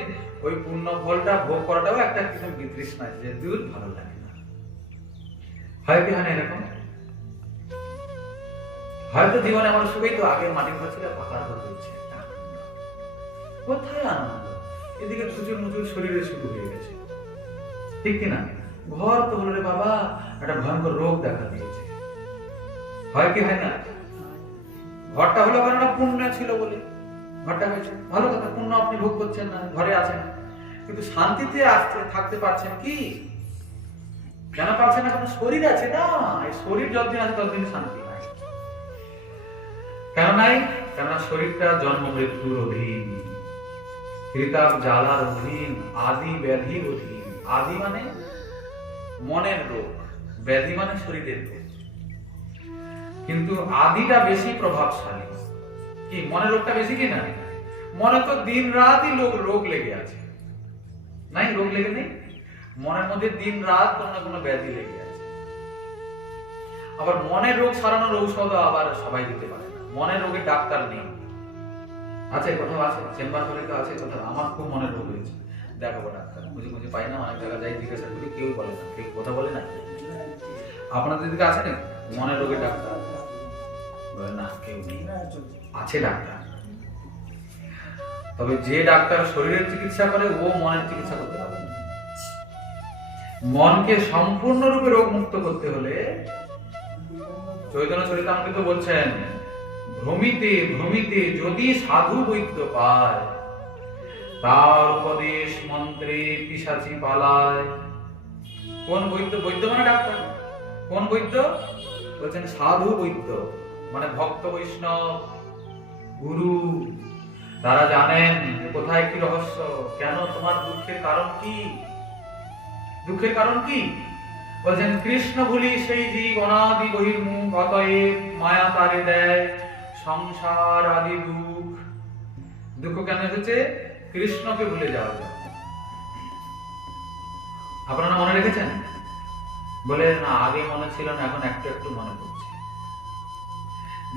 ওই পুণ্য ফলটা ভোগ করাটাও একটা কিছু বিতৃষ্ণা আছে, যে দূর ভালো লাগে না। হয় কি হয় না এরকম? হয়তো জীবনে আমার সুখেই তো আগে মাটির ঘর ছিল, পাকার ঘর হয়েছে। কোথায় আনন্দ? এদিকে প্রচুর মুচুর শরীরে শুরু হয়ে গেছে, ঠিক কিনা? ঘর তো হলো রে বাবা, একটা ভয়ঙ্কর রোগ দেখা দিয়েছে। হয় কি হয় না? ঘরটা হলো কারণ পুণ্য ছিল বলে ঘরটা হয়েছে, ভালো কথা। পুণ্য আপনি ভোগ করছেন না, ঘরে আছেন, কিন্তু শান্তিতে আসতে থাকতে পারছেন কি? কেন পারছেন না? কারণ শরীর আছে না। এই শরীর যতদিন আছে ততদিন শান্তি নাই। কেন নাই? কেননা শরীরটা জন্ম মৃত্যুর অধীন, ত্রিতাপ জ্বালার অধীন, আদি ব্যাধির অধীন। আদি মানে মনের রোগ, ব্যাধি মানে শরীরের রোগ। কিন্তু আদিটা বেশি প্রভাবশালী। কি মনের রোগটা বেশি কি না? মনে তো দিন রাতই রোগ লেগে আছে, নাই? রোগ লেগে নেই? মনের মধ্যে দিন রাত কোনো না কোনো ব্যাধি লেগে আছে। আবার মনের রোগ সারানোর ঔষধ আবার সবাই দিতে পারে না, মনের রোগের ডাক্তার নেই। আছে কোথাও আছে, চেম্বার করে তো আছে কোথাও। আমার খুব মনের রোগ হয়েছে, দেখাবো ডাক্তার, খুঁজে খুঁজে পাই না, অনেক জায়গায় যাই জিজ্ঞাসা করি, কেউ বলে না, কেউ কথা বলে না। আপনাদের দিকে আছে না মনের রোগের ডাক্তার? বলে না, কেউ নেই। আছে ডাক্তার, তবে যে ডাক্তার শরীরের চিকিৎসা করে ও মনের চিকিৎসা করতে পারে না। মনকে সম্পূর্ণরূপে রোগ মুক্ত করতে হলে চৈতন্য চরিতামৃত বলছেন, ভ্রমিতে ভ্রমিতে যদি সাধু বৈদ্য পায়, তার উপদেশ মন্ত্রে পিশাচি পালায়। কোন বৈদ্য? বৈদ্য মানে ডাক্তার। কোন বৈদ্য? বলছেন সাধু বৈদ্য, মানে ভক্ত বৈষ্ণব গুরু। তারা জানেন কোথায় কি রহস্য, কেন তোমার দুঃখের কারণ কি, দুঃখের কারণ কি। বলছেন কৃষ্ণ ভুলি সেই জীব অনাদি বহির্মুখ, অতএব মায়া তারে দেয় সংসার আদি দুঃখ। দুঃখ কেন এসেছে? কৃষ্ণকে ভুলে যাওয়ার জন্য। আপনারা মনে রেখেছেন? বলে না, আগে মনে ছিল না, এখন একটু একটু মনে পড়ছে।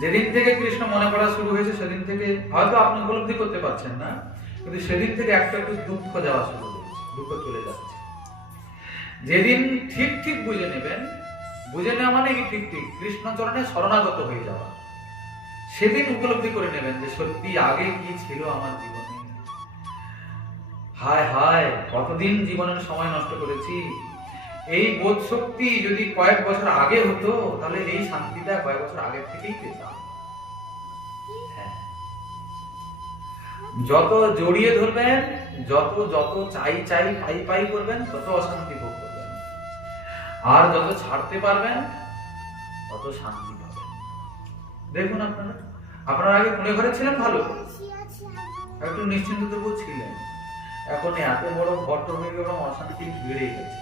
যেদিন থেকে কৃষ্ণ মনে পড়া শুরু হয়েছে সেদিন থেকে হয়তো আপনি উপলব্ধি করতে পারছেন না, কিন্তু সেদিন থেকে একটু একটু দুঃখ যাওয়া শুরু হয়েছে, দুঃখ চলে যাচ্ছে। যেদিন ঠিক ঠিক বুঝে নেবেন, বুঝে নেওয়া মানে কি ঠিক ঠিক কৃষ্ণ চরণে শরণাগত হয়ে যাওয়া, সেদিন উপলব্ধি করে নেবেন যে সত্যি আগে কি ছিল আমার জীবনে। হায় হায়, কতদিন জীবনের সময় নষ্ট করেছি। এই বোধ শক্তি যদি কয়েক বছর আগে হতো, তাহলে এই শান্তিটা কয়েক বছর আগে থেকেই পেতাম। হ্যাঁ, যত জড়িয়ে ধরবেন, যত যত চাই চাই পাই পাই করবেন, তত অশান্তি ভোগ করবেন। আর যত ছাড়তে পারবেন, তত শান্তি পাবেন। দেখুন আপনারা, আপনারা আগে কোনে ঘরে ছিলেন, ভালো একটু নিশ্চিন্ত তবু ছিলেন। এখন এত বড় ঘট হয়ে গেল, অশান্তি বেড়ে গেছে।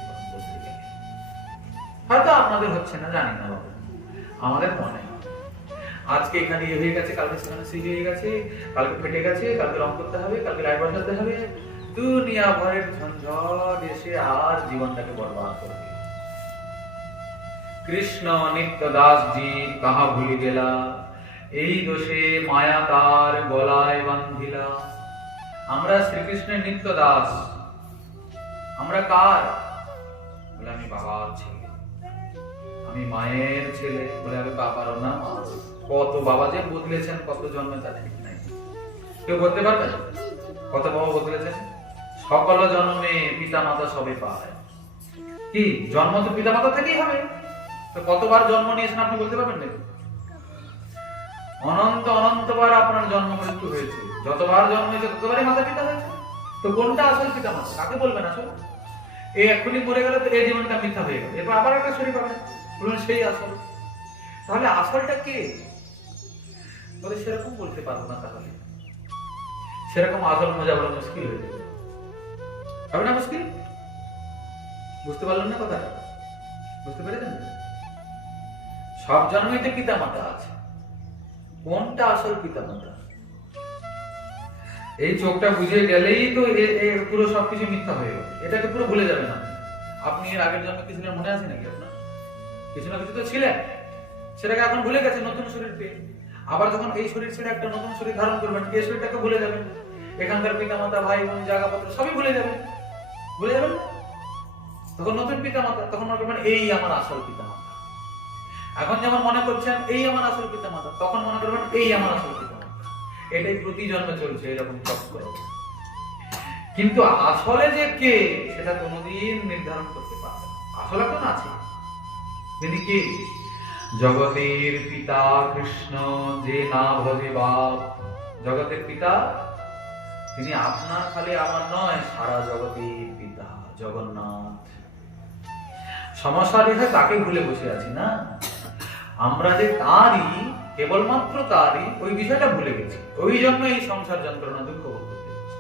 হয়তো আপনাদের হচ্ছে না, জানি না বাবু, আমাদের মনে আজকে এখানে ইয়ে হয়ে গেছে, কালকে সেখানে সেই হয়ে গেছে, কালকে ফেটে গেছে, কালকে রং করতে হবে, কালকে লাইট বসাতে হবে, দুনিয়া ভরের ঝঞ্ঝট এসে আর জীবনটাকে বরবাদ করবে। কৃষ্ণ নিত্য দাস জি কাহা ভুলি গেলা, এই দোষে মায়া তার গলায় বান্ধিলা। আমরা শ্রীকৃষ্ণের নিত্য দাস। আমরা কার? বলে আমি বাবার ছেলে, আমি মায়ের ছেলে। বলে আমি বাবারও না। কত বাবা যে বদলেছেন, কত জন্মে তা ঠিক নাই। কেউ বলতে পারবে কত বাবা বদলেছেন? সকল জন্মে পিতা মাতা সবে পায়। কি জন্ম তো পিতা মাতা থেকেই হবে, তো কতবার জন্ম নিয়েছেন আপনি বলতে পারবেন নাকি? অনন্ত অনন্তবার আপনার জন্ম মৃত্যু হয়েছে, যতবার জন্ম হয়েছে ততবারই মাতা পিতা হয়েছে। তো কোনটা আসল পিতা মাতা, কাকে বলবেন আসলে? এই এক্ষুনি মরে গেলে তো এই জীবনটা মিথ্যা হয়ে গেল, এরপর আবার একটা শরীর পাবেন, বলবেন সেই আসল। তাহলে আসলটা কে? বলে সেরকম বলতে পারবো না, তাহলে সেরকম আসল মজা বলা মুশকিল হয়ে যাবে, হবে না মুশকিল? বুঝতে পারলেন না কথাটা? বুঝতে পেরেছেন? সব জন্মেতে পিতা মাতা আছে, কোনটা আসল পিতা মাতা? এই চোখটা বুঝে গেলেই তো পুরো সবকিছু মিথ্যা হয়ে গেল, এটাকে পুরো ভুলে যাবেন আপনি। আপনি এর আগের জন্মে কিছু মনে আছে নাকি আপনার? কিছু না কিছু তো ছিলেন, সেটাকে এখন ভুলে গেছে নতুন শরীর পেয়ে। আবার যখন এই শরীর ছেড়ে একটা নতুন শরীর ধারণ করবেন, এই শরীরটাকে ভুলে যাবেন, এখানকার পিতা মাতা ভাই বোন জায়গাপত্র সবই ভুলে যাবেন, ভুলে যাবেন। তখন নতুন পিতা মাতা, তখন মনে করবেন এই আমার আসল পিতা মাতা। এখন যেমন মনে করছেন এই আমার আসল পিতা মাতা, তখন মনে করবেন এই আমার আসল পিতা মাতা। এটাই প্রতি জন্মে চলছে এরকম চক্র। কিন্তু আসলে যে কে সেটা কোনোদিন নির্ধারণ করতে পারবে না। আসলে এখন আছে, তিনি কে? জগতের পিতা কৃষ্ণ, যে না ভজে বাপ। জগতের পিতা তিনি আপনার, খালি আমার নয়, সারা জগতের পিতা জগন্নাথ। সমস্যা বিষয় তাকে ভুলে বসে আছি না আমরা, যে তারই, কেবলমাত্র তারই, ওই বিষয়টা ভুলে গেছি। ওই জন্য এই সংসার যন্ত্রণা দুঃখ ভোগ করতে হচ্ছে।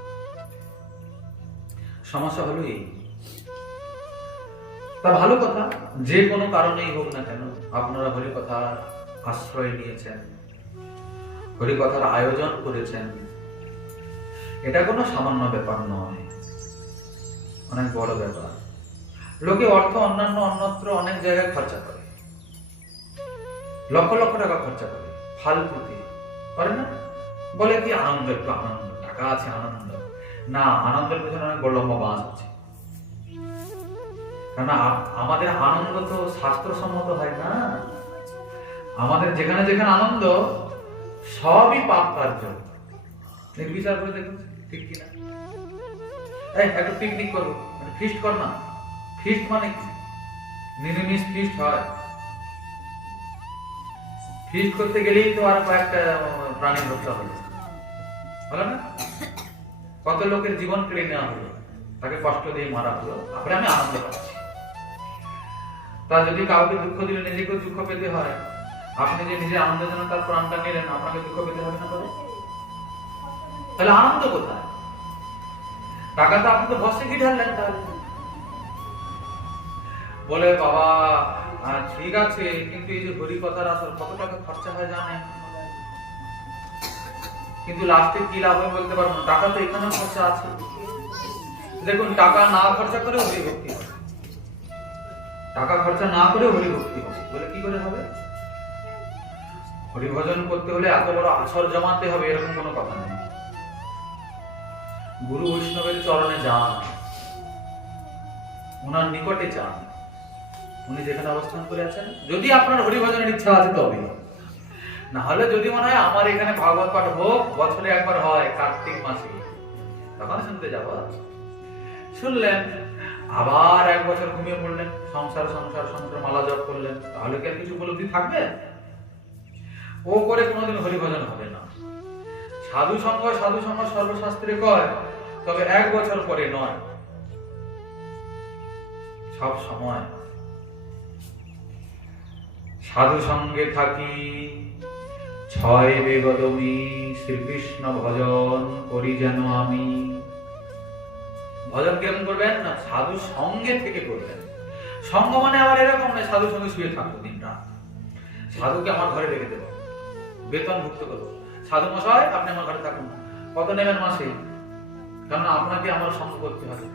সমস্যা হলো এই। তা ভালো কথা, যে কোনো কারণেই হোক না কেন আপনারা হরিকথার আশ্রয় নিয়েছেন, হরিকথার আয়োজন করেছেন, এটা কোনো সামান্য ব্যাপার নয়, অনেক বড় ব্যাপার। লোকে অর্থ অন্যান্য অন্যত্র অনেক জায়গায় খরচা করে, লক্ষ লক্ষ টাকা খরচা করে, ফালতুতে করে না? বলে কি আনন্দ, একটু আনন্দ, টাকা আছে আনন্দ। না, আনন্দের পেছনে অনেক বড় লম্বা বাঁশ আছে। কারণ আমাদের আনন্দ তো শাস্ত্রসম্মত হয় না। আমাদের যেখানে যেখানে আনন্দ সবই পাপ কার্য। বিচার করে দেখুন ঠিক কিনা। একটা পিকনিক করবো, ফিস্ট কর না। ফিস্ট মানে কি? নিরামিষ ফিস্ট হয়। ফিস্ট করতে গেলেই তো আর কয়েকটা প্রাণী হত্যা হলো, হলো না? কত লোকের জীবন কেড়ে নেওয়া হলো, তাকে কষ্ট দিয়ে মারা হলো, তারপরে আমি আনন্দ পাচ্ছি। তা যদি কাউকে দুঃখ দিলে নিজেকে দুঃখ পেতে হয়, আপনি যে নিজে আনন্দের জন্য তার প্রাণটা নিলেন, আপনাকে দুঃখ পেতে হবে না? তাহলে আনন্দ কোথায়? টাকা তো আপনি তো ভস্যে কি ঢাললেন। তাহলে বলে বাবা ঠিক আছে, কিন্তু এই যে হরি কথার আসর কত টাকা খরচা হয় জানেন? কিন্তু লাস্টে কি লাভ হয় বলতে পারবো না। টাকা তো এখানে খরচা আছে। দেখুন, টাকা না খরচা করে হরি ভক্তি হবে, টাকা খরচা না করে হরি ভক্তি হবে। বলে কি করে হবে? হরি ভজন করতে হলে এত বড় আসর জমাতে হবে এরকম কোনো কথা নেই। গুরু বৈষ্ণবের চরণে যান, ওনার নিকটে যান, উনি যেখানে অবস্থান করে আছেন। যদি আপনার হরিভজনের ইচ্ছা আছে তবে, না হলে যদি মনে হয় আমার এখানে ভাগবত পাঠ হোক, বছরে একবার হয় কার্তিক মাসে, তখন শুনতে যাব। শুনলেন, আবার এক বছর ঘুমিয়ে পড়লেন, সংসার সংসার সংসার মালা জপ করলেন, তাহলে কি আর কিছু উপলব্ধি থাকবে? ও করে কোনোদিন হরিভজন হবে না। সাধু সঙ্গ সর্বশাস্ত্রে কয়, তবে এক বছর পরে নয়, সব সময় সাধু সঙ্গে থাকি, ছয় বেগদমি শ্রীকৃষ্ণ ভজন করি যেন আমি। ভজন কেমন করবেন না? সাধু সঙ্গে থেকে করবেন। সঙ্গ মানে আবার এরকম নয় সাধু সঙ্গে শুয়ে থাকবো দিন রাত, সাধুকে আমার ঘরে রেখে দেবো, বেতন ভুক্ত করবো। সাধু মশাই আপনি আমার ঘরে থাকুন, কত নেবেন মাসে? কেননা আপনাকে আমার সঙ্গ করতে হবে,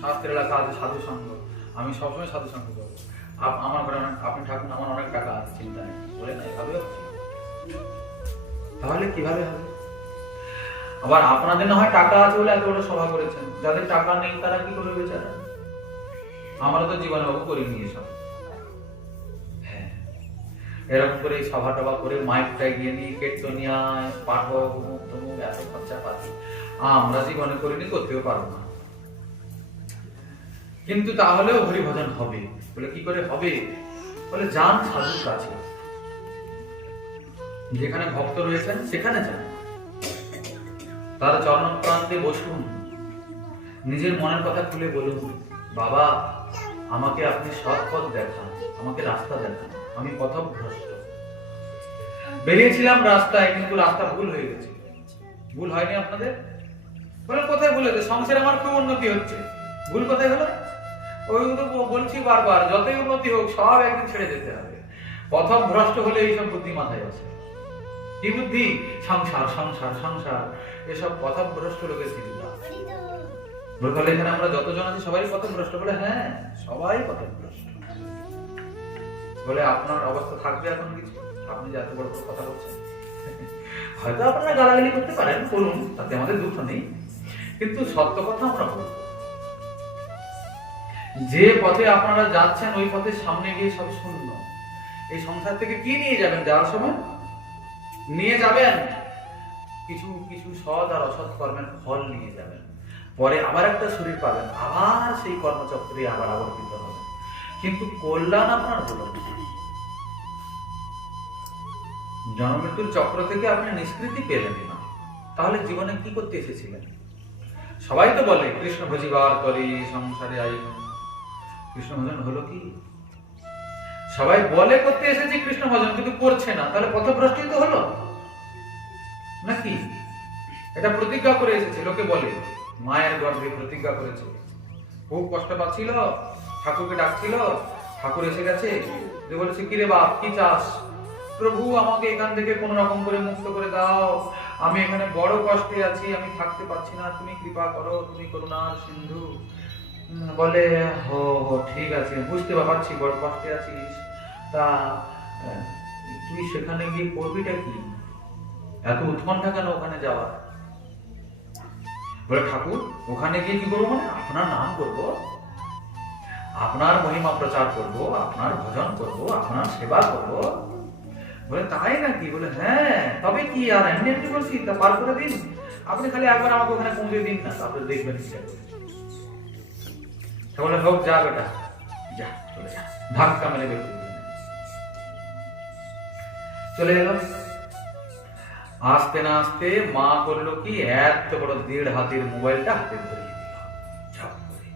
শাস্ত্রে লেখা আছে সাধু সঙ্গ, আমি সবসময় সাধু সঙ্গ করবো। আমার ঘরে আপনি থাকুন, আমার অনেক টাকা আছে, চিন্তা নেই। বলে না, এভাবে তাহলে কিভাবে হবে? আবার আপনাদের না হয় টাকা আছে বলে এত বড় সভা করেছেন, যাদের টাকা নেই তারা কি করবে বেচারা? আমরা তো জীবনে বাবু করে নিয়ে সব। হ্যাঁ, এরকম করে সভা টভা করে মাইকটা গিয়ে নিয়ে কীর্তনিয়ায় পাঠক তমুক এত খরচা পাতি আমরা জীবনে করিনি, করতেও পারবো না। কিন্তু তাহলেও হরিভজন হবে। বলে কি করে হবে? বলে যান সাধুর কাছে, যেখানে ভক্ত রয়েছেন সেখানে যান, তার চরণ প্রান্তে বসুন, নিজের মনের কথা খুলে বলুন, বাবা আমাকে আপনি সৎ পথ দেখান, আমাকে রাস্তা দেখান, আমি পথভ্রষ্ট। বেরিয়েছিলাম রাস্তায়, কিন্তু রাস্তা ভুল হয়ে গেছে। ভুল হয়নি আপনাদের? বলে কোথায় ভুল হয়েছে? সংসারে আমার খুব উন্নতি হচ্ছে, ভুল কোথায় হলো? ওই তো বলছি বারবার, যতই উন্নতি হোক সব একদিন ছেড়ে যেতে হবে। পথভ্রষ্ট হলে এইসব বুদ্ধি মাথায় আসে। কি বুদ্ধি? সংসার সংসার সংসার, এসব পথভ্রষ্ট লোকের চিন্তা। বলে এখানে আমরা যতজন আছি সবাই পথভ্রষ্ট? বলে হ্যাঁ, সবাই পথভ্রষ্ট। বলে আপনার অবস্থা থাকবে এখন কিছু? আপনি যে এত বড় বড় কথা বলছেন, হয়তো আপনারা গালাগালি করতে পারেন, করুন, তাতে আমাদের দুঃখ নেই, কিন্তু সত্য কথা আমরা বলবো। যে পথে আপনারা যাচ্ছেন ওই পথে সামনে গিয়ে সব শূন্য। এই সংসার থেকে কি নিয়ে যাবেন? যাওয়ার সময় নিয়ে যাবেন কিছু কিছু সৎ আর অসৎ কর্মের ফল নিয়ে যাবেন। পরে আবার একটা শরীর পাবেন, আবার সেই কর্মচক্রে আবার আবর্তিত হবেন, কিন্তু কল্যাণ আপনার হলো না। জন্মমৃত্যুর চক্র থেকে আপনি নিষ্কৃতি পেলেন না, তাহলে জীবনে কি করতে এসেছিলেন? সবাই তো বলে কৃষ্ণ ভজিবার করি সংসারে আইন, কৃষ্ণ ভজন হলো কি? সবাই বলে করতে এসেছি কৃষ্ণ ভজন, কিন্তু করছে না, তাহলে পথভ্রষ্টই তো হলো নাকি? এটা প্রতিজ্ঞা করে এসেছে, লোকে বলে মায়ের গর্ভে প্রতিজ্ঞা করেছে, খুব কষ্ট পাচ্ছিল, ঠাকুরকে ডাকছিল, ঠাকুর এসে গেছে, বলেছে কিরে বাপ কি চাস? প্রভু আমাকে এখান থেকে কোন রকম করে মুক্ত করে দাও, আমি এখানে বড় কষ্টে আছি, আমি থাকতে পারছি না, তুমি কৃপা করো, তুমি করুণার সিন্ধু। বলে হো হো ঠিক আছে, বুঝতে পারছি বড় কষ্টে আছিস, তা তুই সেখানে গিয়ে করবিটা কি? এত উৎকণ্ঠা কেন ওখানে যাওয়া? বলে ঠাকুর ওখানে গিয়ে কি করবো? মানে আপনার নাম করবো, আপনার মহিমা প্রচার করব, আপনার ভজন করব, আপনার সেবা করব। বলে তাই নাকি? বলে হ্যাঁ, তবে কি আর এমনি এমনি বলছি, তা পার করে দিন, আপনি খালি একবার আমাকে ওখানে পৌঁছে দিন না, তারপরে দেখবেন কি করে। বলে হোক, যা বেটা যা, চলে যা, ধাক্কা মেরে বের করে চলে এলো। আসতে না আসতে মা করলো কি, এত বড় 1.5 হাতের মোবাইলটা হাতে ধরিয়ে দিল, ঝপ করে।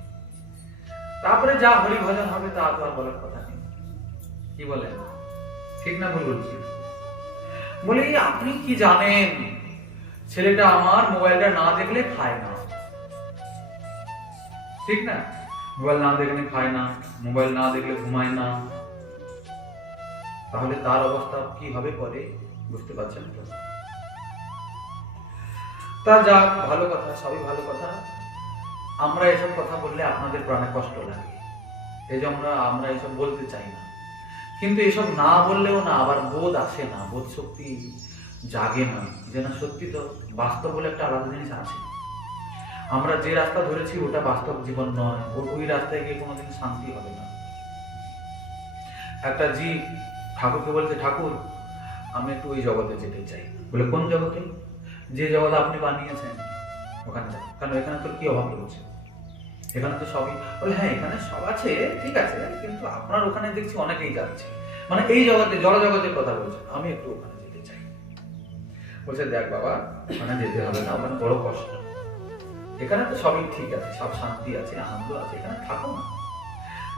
তারপরে যা হরি ভজন হবে তা তো আর বলার কথা নেই। কি বলেন, ঠিক না ভুল বলছি? বলি আপনি কি জানেন, ছেলেটা আমার মোবাইলটা না দেখলে খায় না, ঠিক না? মোবাইল না দেখলে খায় না, মোবাইল না দেখলে ঘুমায় না, তাহলে তার অবস্থা কি হবে পরে বুঝতে পারছেন তো? তা যাক, ভালো কথা, সবই ভালো কথা। আমরা এসব কথা বললে আপনাদের প্রাণে কষ্ট লাগে, এই যে আমরা এসব বলতে চাই না, কিন্তু এসব না বললেও না আবার বোধ আসে না, বোধ শক্তি জাগে না, যে না সত্যি তো বাস্তব বলে একটা আলাদা জিনিস আছে। আমরা যে রাস্তা ধরেছি ওটা বাস্তব জীবন নয়, ওই রাস্তায় গিয়ে কোনোদিন শান্তি হবে না। একটা জীব ঠাকুরকে বলছে, ঠাকুর আমি একটু ওই জগতে যেতে চাই। বলে কোন জগতে? যে জগৎ আপনি বানিয়েছেন ওখানে যাই। কারণ এখানে তোর কি অভাব রয়েছে? এখানে তো সবই। বলে হ্যাঁ এখানে সব আছে, ঠিক আছে, কিন্তু আপনার ওখানে দেখছি অনেকেই যাচ্ছে, মানে এই জগতে জড় জগতের কথা বলছে, আমি একটু ওখানে যেতে চাই। বলছে দেখ বাবা, ওখানে যেতে হবে না, ওখানে বড় কষ্ট। এখানে তো সবই ঠিক আছে, সব শান্তি আছে, আনন্দ আছে, এখানে থাকো না।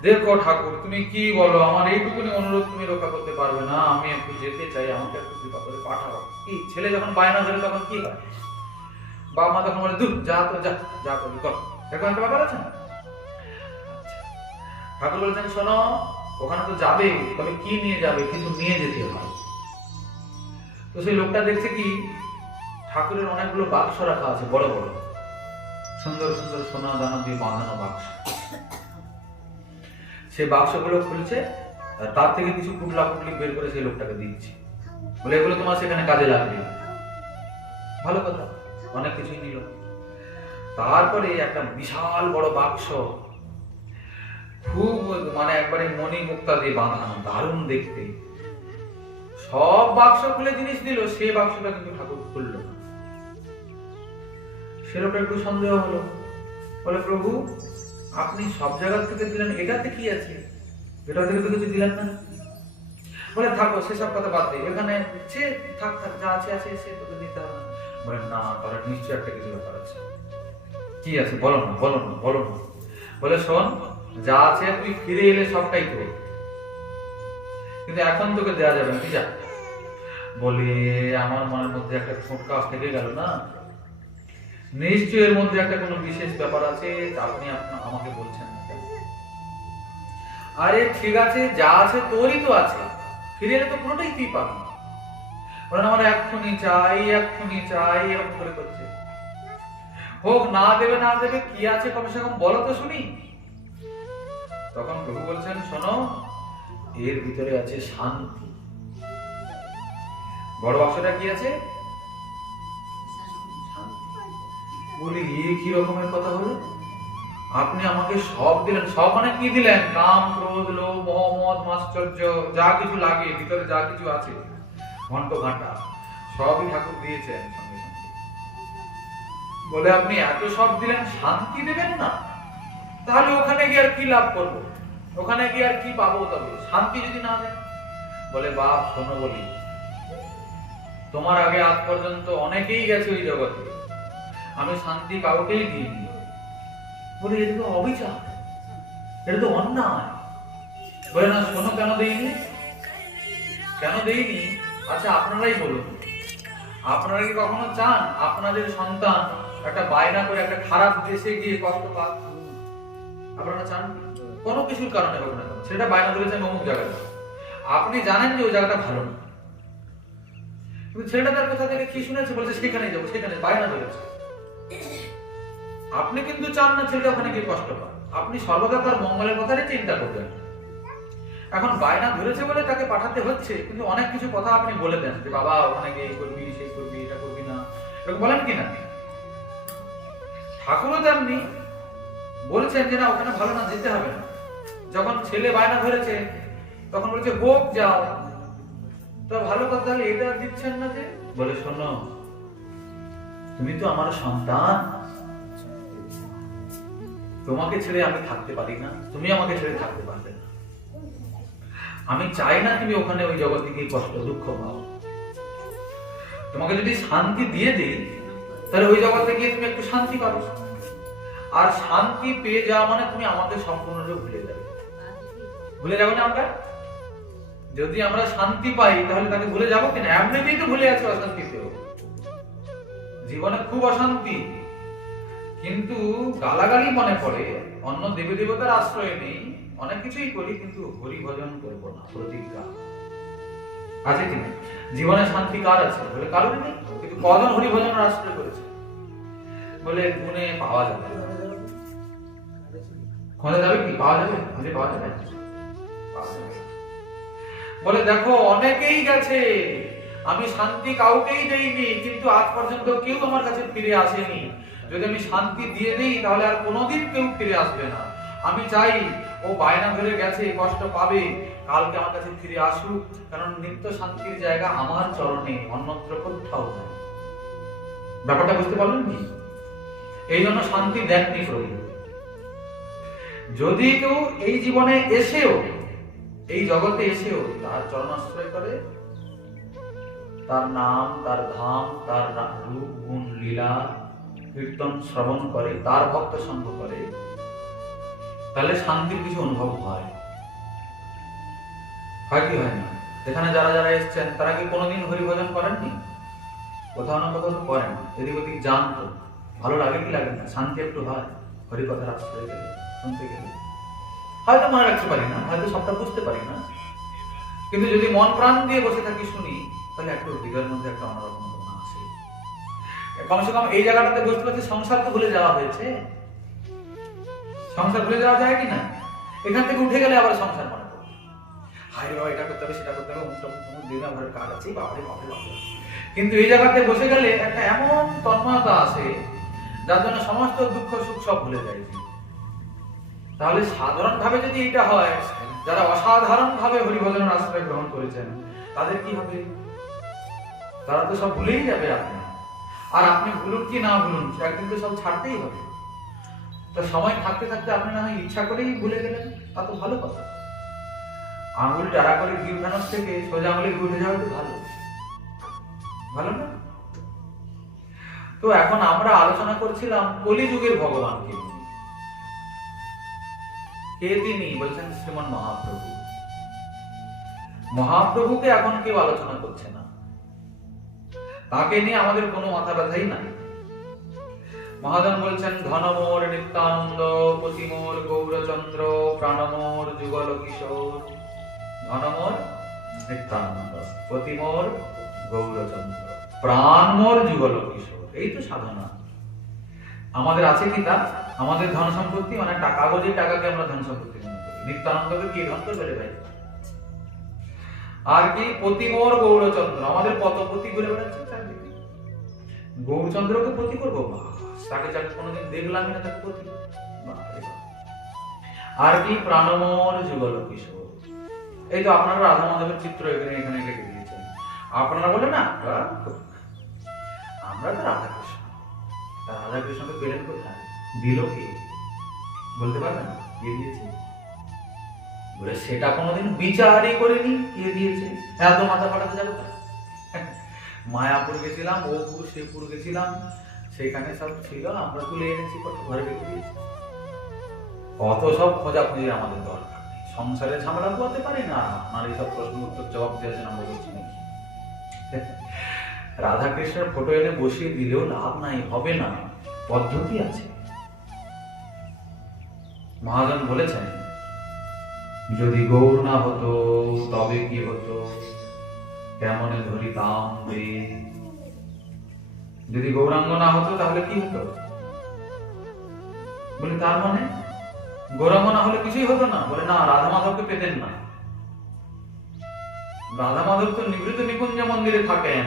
দেখো ঠাকুর তুমি কি বলো, আমার এইটুকুনি অনুরোধ তুমি রক্ষা করতে পারবে না, আমি একটু যেতে চাই, আমাকে একটু কৃপা করে পাঠাও। কি ছেলে যখন বায়না ধরে তখন কি হয়? বাবা মা তখন বলে দূর যা, তো যা, যা করবি কর, এরকম একটা ব্যাপার আছে না? ঠাকুর বলছেন শোনো, ওখানে তো যাবে, তবে কি নিয়ে যাবে? কিছু নিয়ে যেতে হয়। তো সেই লোকটা দেখছে কি, ঠাকুরের অনেকগুলো বাক্স রাখা আছে, বড় বড় সুন্দর সুন্দর সোনা দানা দিয়ে বাঁধানো বাক্স। সেই বাক্সগুলো খুলছে, তার থেকে কিছু পুটলা পুটলি বের করে সেই লোকটাকে দিচ্ছে, বলে এগুলো তোমার সেখানে কাজে লাগবে। ভালো কথা, অনেক কিছুই নিল। তারপরে একটা বিশাল বড় বাক্স, খুব মানে একবারে মণি মুক্তা দিয়ে বাঁধানো, দারুণ দেখতে। সব বাক্স খুলে জিনিস দিল, সেই বাক্সটা কিন্তু ঠাকুর খুললো না। সেরকম একটু সন্দেহ হলো, বলে প্রভু আপনি সব জায়গা থেকে দিলেন, এটাতে কি আছে? এটা থেকে তো কিছু দিলেন না। বলে থাকো, সেসব কথা বাদ দিই, এখানে সে থাক থাক, যা আছে আছে, সে তোকে নিতে হবে না। বলে না, তাহলে নিশ্চয়ই একটা কিছু ব্যাপার আছে। কি আছে বলো না, বলো না, বলো না। বলে শোন, যা আছে তুই ফিরে এলে সবটাই তোর, কিন্তু এখন তোকে দেওয়া যাবে না, তুই যা। বলে আমার মনের মধ্যে একটা খোঁটকা থেকে গেল না, নিশ্চয়ই এর মধ্যে একটা কোনো বিশেষ ব্যাপার আছে, আপনি আমাকে বলছেন না কেন? আরে ঠিক আছে, যা আছে তোরই তো আছে, ফিরে এলে তো পুরোটাই তুই পাবি। বলেন আমার এক্ষুনি চাই, এক্ষুনি চাই, এরকম করে করছে। হোক, না দেবে না দেবে, কি আছে কমসে কম বলো তো শুনি। তখন প্রভু বলছেন, শোনো, এর ভিতরে আছে শান্তি। বড় বাক্সটা কি আছে? বলি এ কি রকমের কথা হলো? আপনি আমাকে সব দিলেন, সব মানে কি দিলেন? কাম, ক্রোধ, লোভ, মোহ, মদ, মাশ্চর্য, যা কিছু লাগে ভিতরে, যা কিছু আছে, ঘন্ট ঘাটা, সবই ঠাকুর দিয়েছেন সঙ্গে সঙ্গে। বলে আপনি এত সব দিলেন, শান্তি দেবেন না? তাহলে ওখানে গিয়ে আর কি লাভ করবো? ওখানে গিয়ে আর কি পাবো তবে, শান্তি যদি না দেন? বলে বাপ শোনো, বলি তোমার আগে আজ পর্যন্ত অনেকেই গেছে ওই জগতে, আমি শান্তি কাউকেই দিইনি। বলে এটা তো অবিচার, এটা তো অন্যায়। বলে না, শোনো কেন দেইনি, কেন দেইনি? আচ্ছা আপনারাই বলুন, আপনারা কি কখনো চান আপনাদের সন্তান একটা বায়না করে একটা খারাপ দেশে গিয়ে কষ্ট পাক? আপনারা চান? কোনো কিছুর কারণে হোক না কেন, সেটা বায়না ধরেছে অমুক জায়গায়, আপনি জানেন যে ওই জায়গাটা ভালো না, কিন্তু ছেলেটা তার কোথা থেকে কি শুনেছে, বলছে সেখানে যাবো, সেখানে বায়না ধরেছে। আপনি কিন্তু চান না ছেলেটা ওখানে গিয়ে কষ্ট পায়, আপনি সর্বদা তার মঙ্গলের কথাই চিন্তা করবেন। এখন বায়না ধরেছে বলে তাকে পাঠাতে হচ্ছে, কিন্তু অনেক কিছু কথা আপনি বলে দেন যে বাবা ওখানে গিয়ে এই করবি, সেই করবি, এটা করবি না, এরকম বলেন কি না? ঠাকুরও তেমনি বলেছেন যে না, ওখানে ভালো না, যেতে হবে না। যখন ছেলে বায়না ধরেছে তখন বলছে হোক, যাও। তো ভালো কথা, তাহলে এটা দিচ্ছেন না যে? বলে শোনো, তুমি তো আমার সন্তান, তোমাকে ছেড়ে আমি থাকতে পারি না, তুমি আমাকে ছেড়ে থাকতে পারবে না। আমি চাই না তুমি ওখানে ওই জগতে গিয়ে কষ্ট দুঃখ পাও। তোমাকে যদি শান্তি দিয়ে দিই, তাহলে ওই জগতে গিয়ে তুমি একটু শান্তি পাবে, আর শান্তি পেয়ে যাওয়া মানে তুমি আমাকে সম্পূর্ণরূপে ভুলে যাবে। ভুলে যাবো না আমরা? যদি আমরা শান্তি পাই তাহলে তাকে ভুলে যাবো কিনা? এমনিতেই তো ভুলে আছে অশান্তিতেও, জীবনে খুব অশান্তি, কিন্তু গালাগালি মনে পড়ে, অন্য দেবী দেবতার আশ্রয় নেই, অনেক কিছুই করি, কিন্তু হরি ভজন করবো না, প্রতিজ্ঞা আছে কিনা? জীবনে শান্তি কার আছে? বলে কারোর নেই, কিন্তু কজন হরি ভজনের আশ্রয় করেছে? বলে গুণে পাওয়া যাবে, খোঁজা যাবে কি? পাওয়া যাবে? খুঁজে পাওয়া যাবে? বলে দেখো অনেকেই গেছে, আমি শান্তি কাউকেই দেইনি, কিন্তু আজ পর্যন্ত কেউ আমার কাছে ফিরে আসেনি। যদি আমি শান্তি দিয়ে দিই তাহলে আর কোনোদিন কেউ ফিরে আসবে না। আমি চাই ও বায়না ধরে গেছে, কষ্ট পাবে, কালকে আমার কাছে ফিরে আসুক, কারণ নিত্য শান্তির জায়গা আমার চরণে, অন্যত্র কোথাও নেই। ব্যাপারটা বুঝতে পারলেন কি? এই জন্য শান্তি দেননি প্রভু। যদি কেউ এই জীবনে এসেও, এই জগতে এসেও তার চরণাশ্রয় করে, তার নাম, তার ধাম, তার রূপ গুণ লীলা কীর্তন শ্রবণ করে, তার ভক্ত সঙ্গ করে, তাহলে শান্তির কিছু অনুভব হয়। হয় কি হয় না? এখানে যারা যারা এসছেন তারা কি কোনোদিন হরিভজন করেননি? কোথাও না কোথাও তো করেন, এদিক ওদিক যান, তো ভালো লাগে কি লাগে না? শান্তি একটু হয় হরিকথার আশ্রয় গেলে, শুনতে গেলে। হয়তো মনে রাখতে পারি না, হয়তো সবটা বুঝতে পারি না, কিন্তু যদি মন প্রাণ দিয়ে বসে থাকি শুনি, তাহলে একটু হৃদয়ের মধ্যে একটা অন্যরকম ভাবনা আসে। কমসে কম এই জায়গাটাতে বসতে বসতে সংসার তো ভুলে যাওয়া হয়েছে। সংসার ভুলে যাওয়া যায় কি না? এখান থেকে উঠে গেলে আবার সংসার মনে পড়ে, হায় রে এটা করতে হবে, সেটা করতে হবে, দিন আমার কাজ আছে, বাপরে বাপরে বাপরে। কিন্তু এই জায়গাতে বসে গেলে একটা এমন তন্ময়তা আসে, যার জন্য সমস্ত দুঃখ সুখ সব ভুলে যায়। তাহলে সাধারণ ভাবে যদি এটা হয়, যারা অসাধারণ ভাবে হরিভজনের আশ্রয় গ্রহণ করেছেন তাদের কি হবে? তারা তো সব ভুলেই যাবে আপনি, আর আপনি ভুলুন কি না ভুলুন, একদিন তো সব ছাড়তেই হবে। তো সময় থাকতে থাকতে আপনি না হয় ইচ্ছা করেই ভুলে গেলেন, তা তো ভালো কথা। আঙুল টাড়া করে ঘি উঠানোর থেকে সোজা আঙুলে ঘি উঠে যাওয়া তো ভালো, ভালো না? তো এখন আমরা আলোচনা করছিলাম কলিযুগের ভগবানকে নিয়ে। কে তিনি? বলছেন শ্রীমন মহাপ্রভু। মহাপ্রভুকে এখন কেউ আলোচনা করছে না, তাকে নিয়ে আমাদের কোনো মাথা ব্যথাই নাই। মহাজন বলছেন ধনমোর নিত্যানন্দ, পতিমোর গৌরচন্দ্র, প্রাণমোর যুগল কিশোর। ধনমোর নিত্যানন্দ, পতিমোর গৌরচন্দ্র, প্রাণমোর যুগল কিশোর। এই তো সাধনা। আমাদের আছে কি তা? আমাদের ধন সম্পত্তি মানে টাকা, কাগজের টাকাকে আমরা ধন সম্পত্তি মনে করি। নিত্যানন্দকে কি ধন করবে ভাই? আর কি? পতিমোর গৌরচন্দ্র, আমাদের কত পতি ঘুরে বেড়াচ্ছে চারদিকে। গৌরচন্দ্রকে পতি করবো, তাকে যাকে কোনোদিন দেখলামই না তাকে পতি। আর কি? প্রাণমোর যুগল কিশোর। এই তো আপনারা রাধা মাধবের চিত্র এখানে এখানে লিখে দিয়েছেন। আপনারা বলে না আমরা তো রাধা কৃষ্ণ, রাধা কৃষ্ণকে পেলেন কোথায়? দিল কে? বলতে পারবেন? কে দিয়েছে? বলে সেটা কোনোদিন বিচারই করেনি, কে দিয়েছে? এত মাথা পাঠাতে যাবো? মায়াপুর গেছিলাম, ও পুর সে পুর গেছিলাম, সেখানে সব ছিল, আমরা তুলে এনেছি, কত ঘরে রেখে দিয়েছি। অত সব খোঁজাখুঁজির আমাদের দরকার নেই, সংসারে ঝামেলা পোয়াতে পারি না। আর এইসব প্রশ্ন উত্তর জবাব দিয়েছেন আমরা বলছি নাকি? রাধা কৃষ্ণের ফটো এনে বসিয়ে দিলেও লাভ নাই, হবে না, পদ্ধতি আছে। মহাজন বলেছেন যদি গৌর না হতো তবে কি হতো, কেমনে ধরিতাম রে। যদি গৌরাঙ্গ না হতো তাহলে কি হতো? বলে তার মানে গৌরাঙ্গ না হলে কিছুই হতো না? বলে না, রাধা মাধবকে পেতেন না। রাধা মাধব তো নিবৃত নিকুঞ্জ মন্দিরে থাকেন,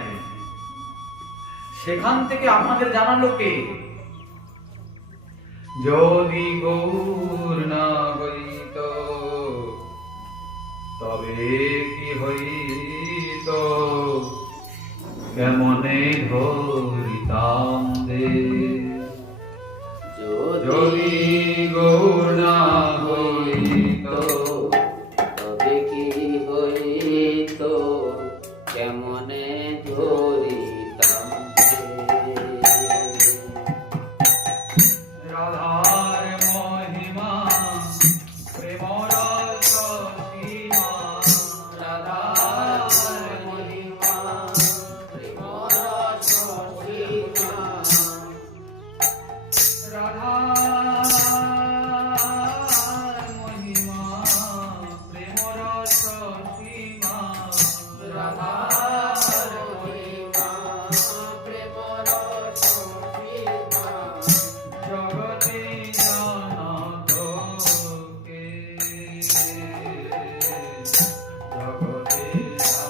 সেখান থেকে আপনাদের জানালো কে? যদি গৌর না হইত তবে কি হইত, কেমনে ধরিতাম দে। যদি গৌর না হইত তবে কি হইত, কেমনে ধরিতাম দে। রাধার মহিমা প্রেম রস সীমা, রাধার মহিমা প্রেম রস সীমা, রাধার মহিমা প্রেম রস সীমা, রাধার মহিমা প্রেম রস সীমা, জগতে জানত কে, জগতে জানত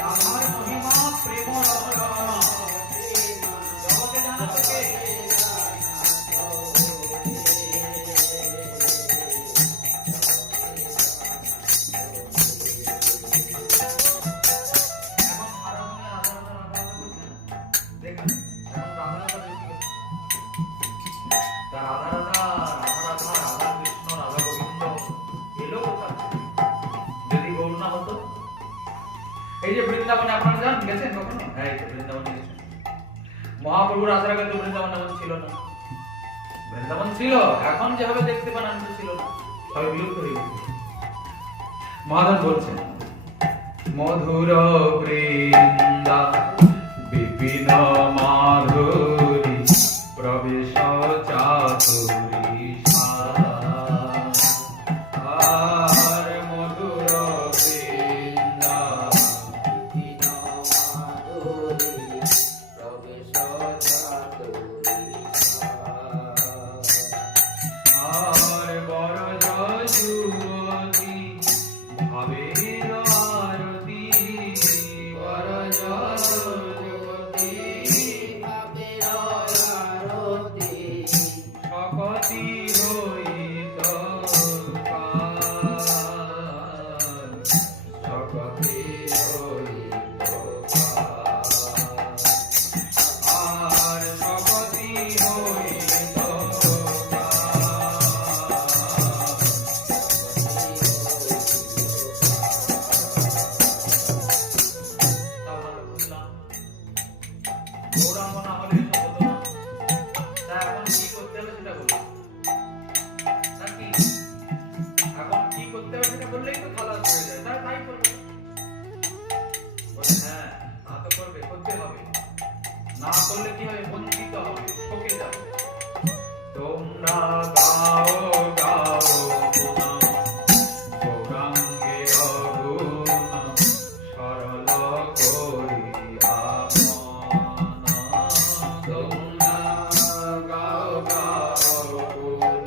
রাধার মহিমা প্রেম রস জগতে জানত কে। এখন সারা দুনিয়া রাধা রাধা রাধা রাধা করছে না? দেখেন এখন রাধা রাধা বেশি হচ্ছে। তা রাধা রাধা রাধা রাধা রাধা কৃষ্ণ রাধা গোবিন্দ এলো কোথা থেকে? যদি গৌর না হতো। এই যে বৃন্দাবনে আপনারা যান, গেছেন কখনো? হ্যাঁ, এই তো বৃন্দাবনে গেছেন। মহাপ্রভুর আসার আগে তো বৃন্দাবন এমন ছিল না। বৃন্দাবন ছিল, এখন যেভাবে দেখতে পান আমি তো ছিল না, সবাই বিলুপ্ত হয়ে গেছে। মহাজন বলছেন মধুর বৃন্দা বিপিন মাধুরী প্রবেশ চাতুরী আর মধুর বৃন্দা বিপিন মাধুরী প্রবেশ চাতুরী, আর বরজ যুবতী ভাবের আরতি, বরজ যুবতী করতে হবে সেটা বললেই তো খালাস হয়ে যায়, তাই করবে। বলে হ্যাঁ তা তো করবে, করতে হবে, না করলে কি হবে, বঞ্চিত হবে, ঠকে যাবে। তোমরা গাও গাও গুণ গৌরাঙ্গের গুণ সরল করিয়া মন। তোমরা গাও গাও গুণ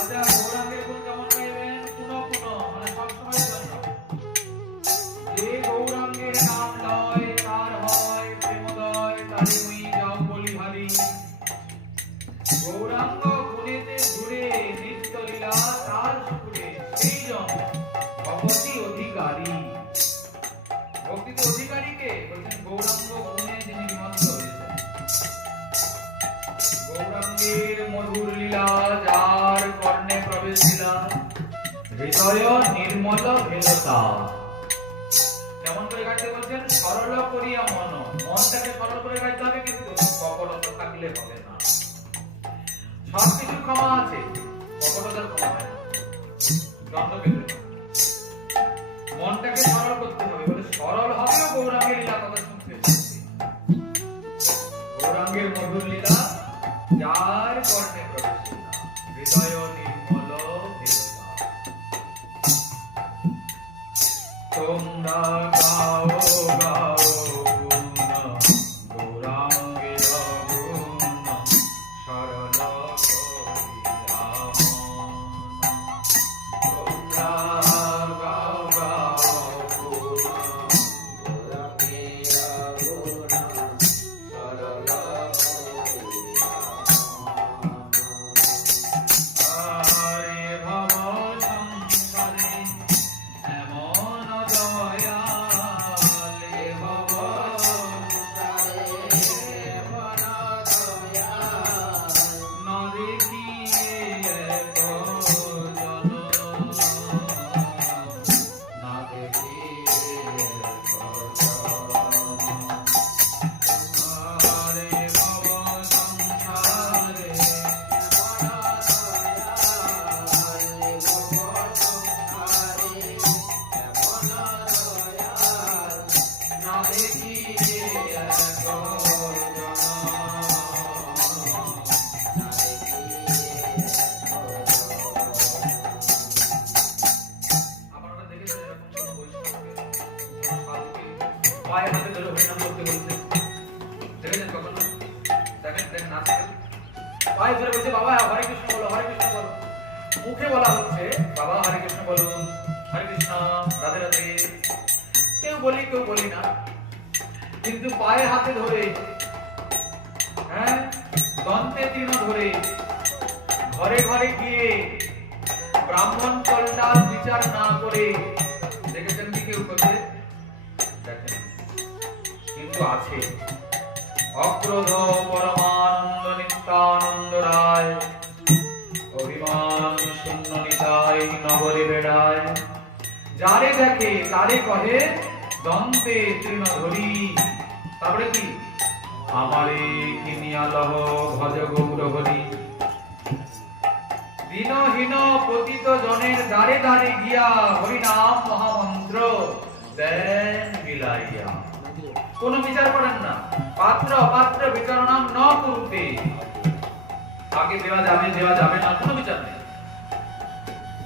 আচ্ছা গৌরাঙ্গের গুণ কেমন গাইবেন? পুনঃ পুনঃ, মানে সবসময়ের জন্য। যে গৌরাঙ্গের নাম লয় তার হয় প্রেমোদয়, তারে মুই যাও বলি ভারি। গৌরাঙ্গ গুণেতে ঘুরে নিত্য লীলা তার সুরে, সেই জন ভক্তি অধিকারী। ভক্তি তো অধিকারীকে বলছেন গৌরাঙ্গ গুণে যিনি নিমগ্ন হয়েছেন। গৌরাঙ্গের মধুর লীলা যার কর্ণে প্রবেশ দিলা, হৃদয় নির্মল ভেলতা। কেমন করে গাইতে বলছেন? সরল করিয়া মন, মনটাকে সরল করে গাইতে হবে, কিন্তু কপটতা থাকলে হবে না। সবকিছু ক্ষমা আছে, কপটতার ক্ষমা হয় না, দণ্ড পেতে না। মনটাকে সরল করতে হবে, বলে সরল হবেও গৌরাঙ্গের লীলা কথা শুনতে শুনতে। গৌরাঙ্গের মধুর লীলা যার কর্ণে প্রবেশ দিলা, হৃদয় নির্মল ভেলতা। তোমরা গাও গাও গুণ গৌরাঙ্গের গুণ সরল করিয়া মন। তোমরা গাও গাও গুণ গৌরাঙ্গের গুণ সরল করিয়া মন। আরে ভব সংসারে এমন দয়াল, এ ভব না দেখিয়ে একজন, না দেখিয়ে একজন। আরে ভব সংসারে না দেখিয়ে আপনারা দেখেছেন এরকম কোন বৈষ্ণবকে, কোন সাধুকে পায়ে হাতে ধরে হরিনাম করতে বলছে? দেখেছেন কখনো? দেখেন আছে পায়ে ধরে বলছে বাবা হরে কৃষ্ণ বলো, হরে কৃষ্ণ বলো। মুখে বলা হচ্ছে বাবা হরে কৃষ্ণ বলুন, হরে কৃষ্ণ, রাধে রাধে, কেউ বলি না, কিন্তু পায়ে হাতে ধরে, হ্যাঁ দন্তে তৃণ ধরে, ঘরে ঘরে গিয়ে ব্রাহ্মণ কল্যাণ বিচার না করে, দেখেছেন কি কেউ করছে? দেখেন, কিন্তু আছে অক্রোধ পরমানন্দ নিত্যানন্দ রায়, অভিমান শূন্য নিতাই নগরে বেড়ায়। যারে দেখে তারে কহে দন্তে তৃণ ধরি, তারপরে কি আমারে কিনিয়া লহ ভজ গৌর হরি। দীনহীন পতিত জনের দ্বারে দ্বারে গিয়া হরিনাম মহামন্ত্র দেন বিলাইয়া। কোন বিচার করেন না, পাত্র অপাত্র বিচারণাম ন করতে, আগে দেওয়া যাবে না, কোনো বিচার নেই।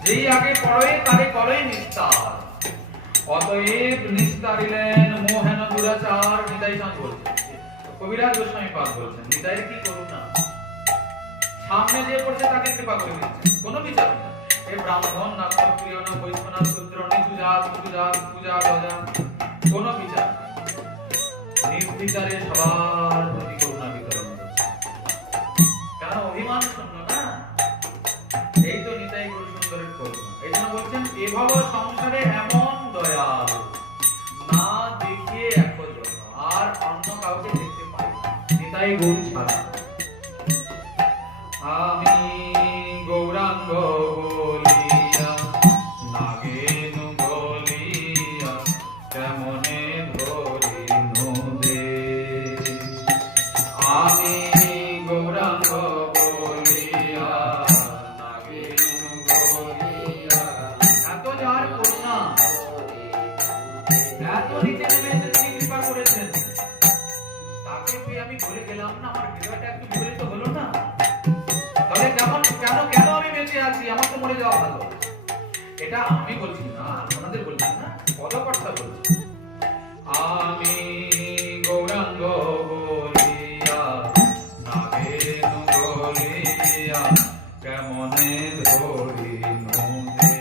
যেই আগে পড়ে তারে করে নিস্তার, অতএব নিস্তারিলেন মোহেন দুরাচার। নিতাই চাঁদ বলছেন, কবিরাজ গোস্বামী পাদ বলছেন, নিতাই কি করুন না, সামনে যে পড়ছে তাকে কৃপা করে দিচ্ছেন, কোনো বিচার নেই। এ ব্রাহ্মণ না ক্ষত্রিয় না বৈষ্ণব শূদ্র নিচু জাত পূজা গজা, কোনো বিচার নেই। নির্বিচারে সবার প্রতি করুণা বিতরণ করছে, কারণ অভিমান শূন্য না। এই তো নিতাই গুরু সুন্দরের করুণা। এই জন্য বলছেন এভাব সংসারে এমন দয়াল না দেখিয়ে এখন আর অন্য কাউকে দেখতে পাই না, নিতাই গুরু ছাড়া। আমি গৌরাঙ্গ বলিয়া নাগেনু বলিয়া কেমনে ধরিনু দে। আমি গৌরাঙ্গ বলিয়া নাগিন বলিয়া এত যার করুণা, এত নিচে নেমে এসে তিনি কৃপা করেছেন, তাকে পেয়ে আমি ভুলে গেলাম না? আমার হৃদয়টা একটু বিগলিত হলো না? তাহলে কেমন, কেন কেন আমি বেঁচে আছি? আমার তো মরে যাওয়া ভালো। এটা আমি বলছি না, আপনাদের বলছি না, পদকর্তা বলছি। আমি গৌরাঙ্গ বলিয়া নাগেন বলিয়া কেমনে ধরিনু যে।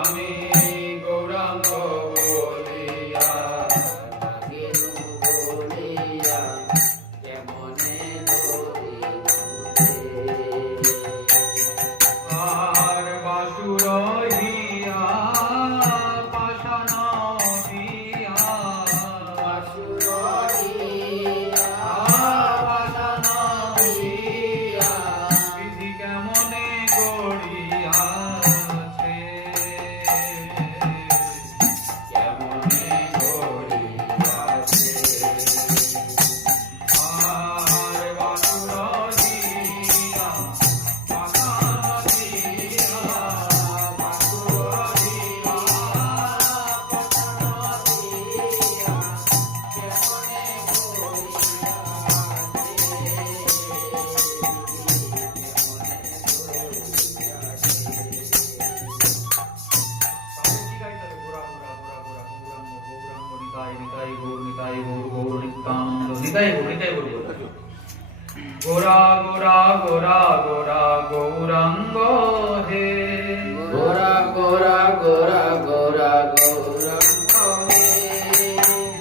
আমি গৌরাঙ্গ বলিয়া নাগিন বলিয়া কেমনে ধরিনু যে। আর বাসুর হিয়া পাষাণ দিয়া, বাসুরিয়া পাষাণ দিয়া বিধি কেমনে গড়িয়াছে। কেমনে গড়িয়াছে। আর বাসুর হিয়া পাষাণ দিয়া, বাসুরিয়া পাষাণদিয়া কেমনে তাহলে কি গাইতে হবে? গোরা গোরা গোরা গোরা গৌরাঙ্গ গৌরাঙ্গ নিতাই নিতাই গৌর নিতাই গৌর গৌর নিত্যানন্দ নিতাই গৌর নিতাই গৌর গৌর। গোরা গোরা গোরা গোরা গৌরাঙ্গ হে। গোরা গোরা গোরা গোরা গৌরাঙ্গ হে।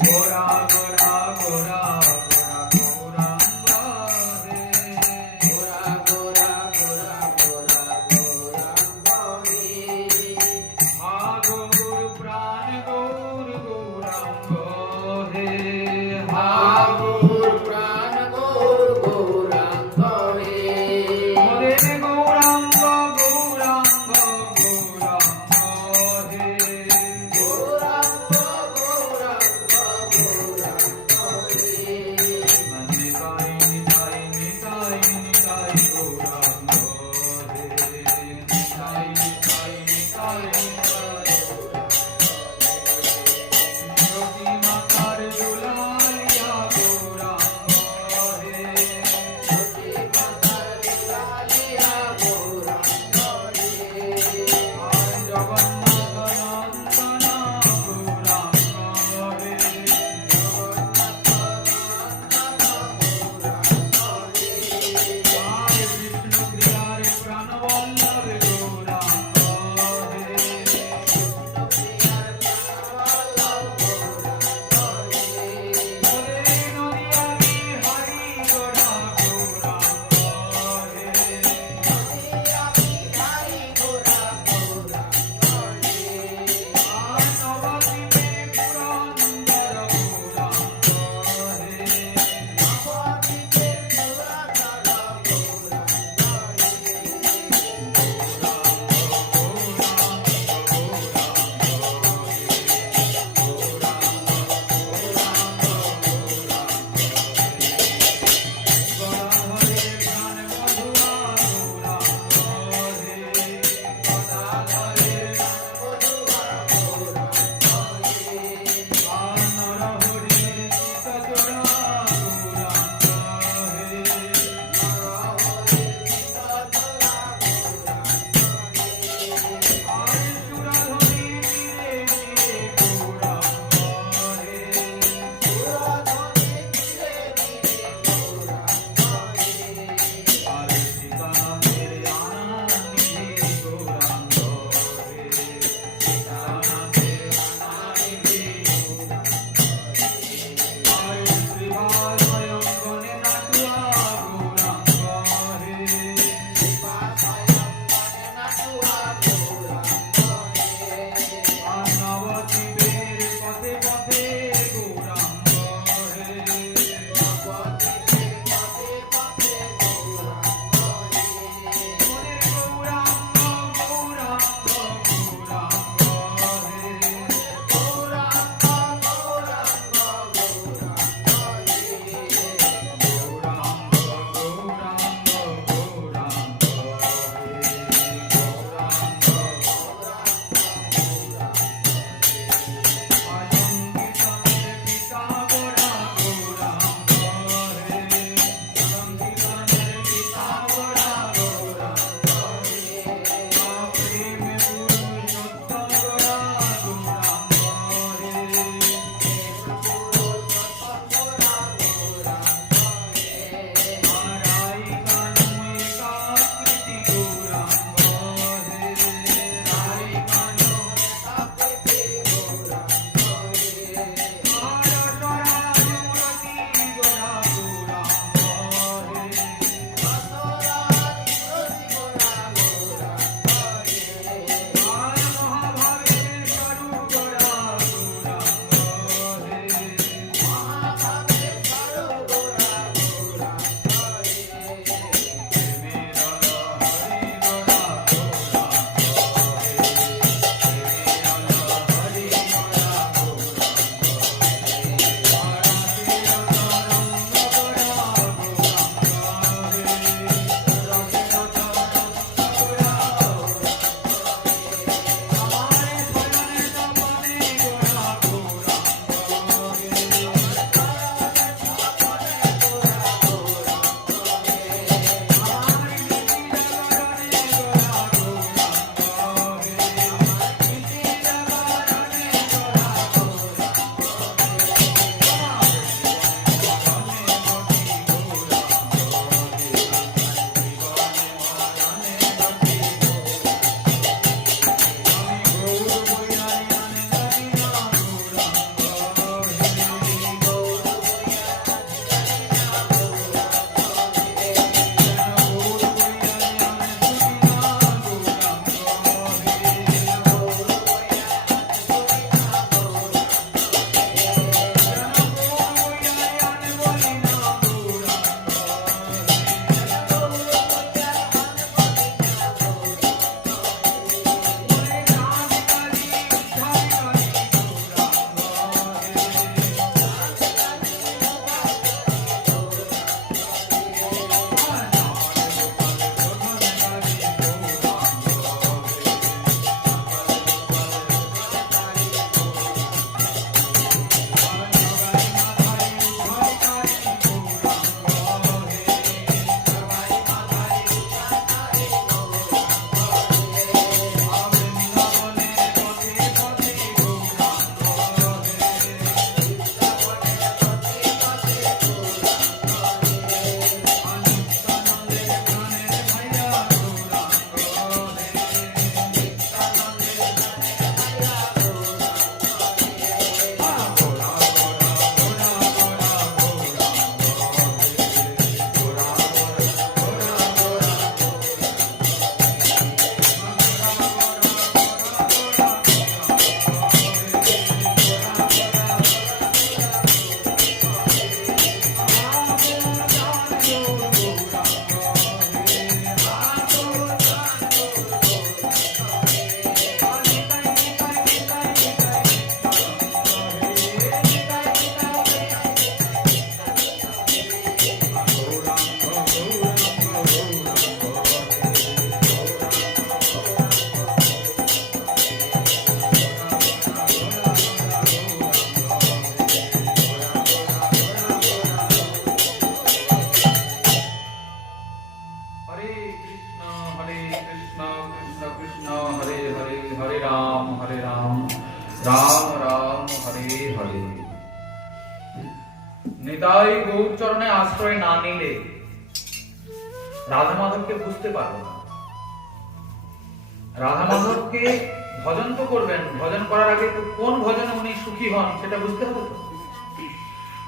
গোরা গোরা গোরা গোরা গৌরাঙ্গ হে। গোরা গোরা গোরা গোরা গৌরাঙ্গ হে। হা গৌর প্রাণ গৌর গৌরাঙ্গ হে। হা গৌর প্রাণ গৌর গৌরাঙ্গ হে। মোরে গৌরাঙ্গ গৌরাঙ্গ গৌরাঙ্গ হে। গৌরাঙ্গ গৌরাঙ্গ গৌরাঙ্গ হে। নিতাই নিতাই নিতাই নিতাই গৌরাঙ্গ হে। নিতাই নিতাই নিতাই নিতাই। সখী মাতার দুলালিয়া নিতাই গৌর চরণে আশ্রয় না নিলে রাধা মাধবকে বুঝতে পারবো না। রাধা মাধবকে ভজন তো করবেন, ভজন করার আগে তো কোন ভজনে উনি সুখী হন সেটা বুঝতে হবে তো।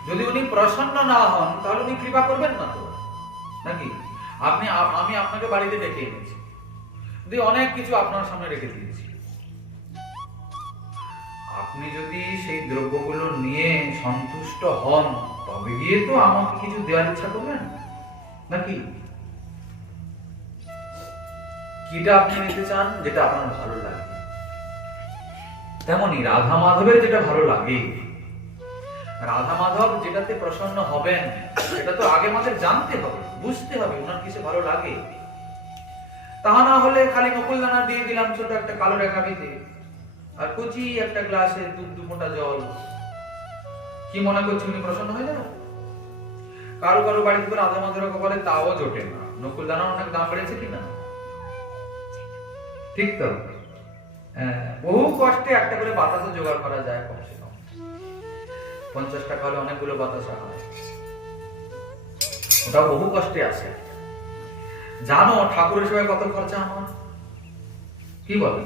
যদি উনি প্রসন্ন না হন তাহলে উনি কৃপা করবেন না তো, নাকি? আমি আপনাকে বাড়িতে ডেকে এনেছি, অনেক কিছু আপনার সামনে রেখে দিয়েছি, আপনি যদি সেই দ্রব্যগুলো নিয়ে সন্তুষ্ট হন তবে গিয়ে তো আমাকে কিছু দেওয়ার ইচ্ছা করবেন, নাকি? কিটা আপনি নিতে চান যেটা আপনার ভালো লাগে। তেমনি রাধা মাধবের যেটা ভালো লাগে, রাধা মাধব যেটাতে প্রসন্ন হবেন সেটা তো আগে আমাদের জানতে হবে, বুঝতে হবে ওনার কিসে ভালো লাগে। তাহা না হলে খালি নকুলদানা দিয়ে দিলাম ছোট একটা কালো রেখাবিতে আর কচি একটা গ্লাসে দু ফোঁটা জল, কি মনে করছি উনি প্রসন্ন হয়ে যাবে? কারো কারো বাড়িতে তো রাধা মাধবের কপালে তাও জোটে না, নকুলদানা অনেক দাম বেড়েছে কিনা, ঠিক তো? বহু কষ্টে একটা করে বাতাসও জোগাড় করা যায়, কমসে কম 50 টাকা হলে অনেকগুলো বাতাসা হয়, ওটাও বহু কষ্টে আসে। জানো ঠাকুরের সেবায় কত খরচা আমার, কি বলে?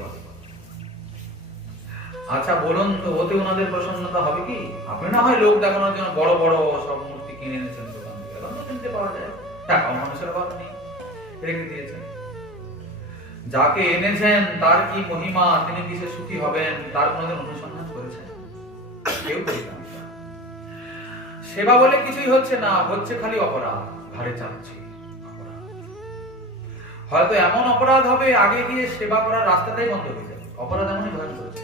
আচ্ছা বলুন তো, ওতে ওনাদের প্রসন্নতা হবে কি? আপনি না হয় লোক দেখানোর জন্য বড় বড় সব মূর্তি কিনে এনেছেন দোকান থেকে, কিনতে পাওয়া যায়, টাকা মানুষের অভাব নেই, রেখে দিয়েছেন। যাকে এনেছেন তার কি মহিমা, তিনি কিসে সুখী হবেন তার কোনোদিন অনুসন্ধান করেছেন? কেউ করেছেন? সেবা বলে কিছুই হচ্ছে না, হচ্ছে খালি অপরাধ, ঘাড়ে চাপছে অপরাধ। হয়তো এমন অপরাধ হবে আগে গিয়ে সেবা করার রাস্তাটাই বন্ধ হয়ে যাবে, অপরাধ এমনই ভয় করেছে।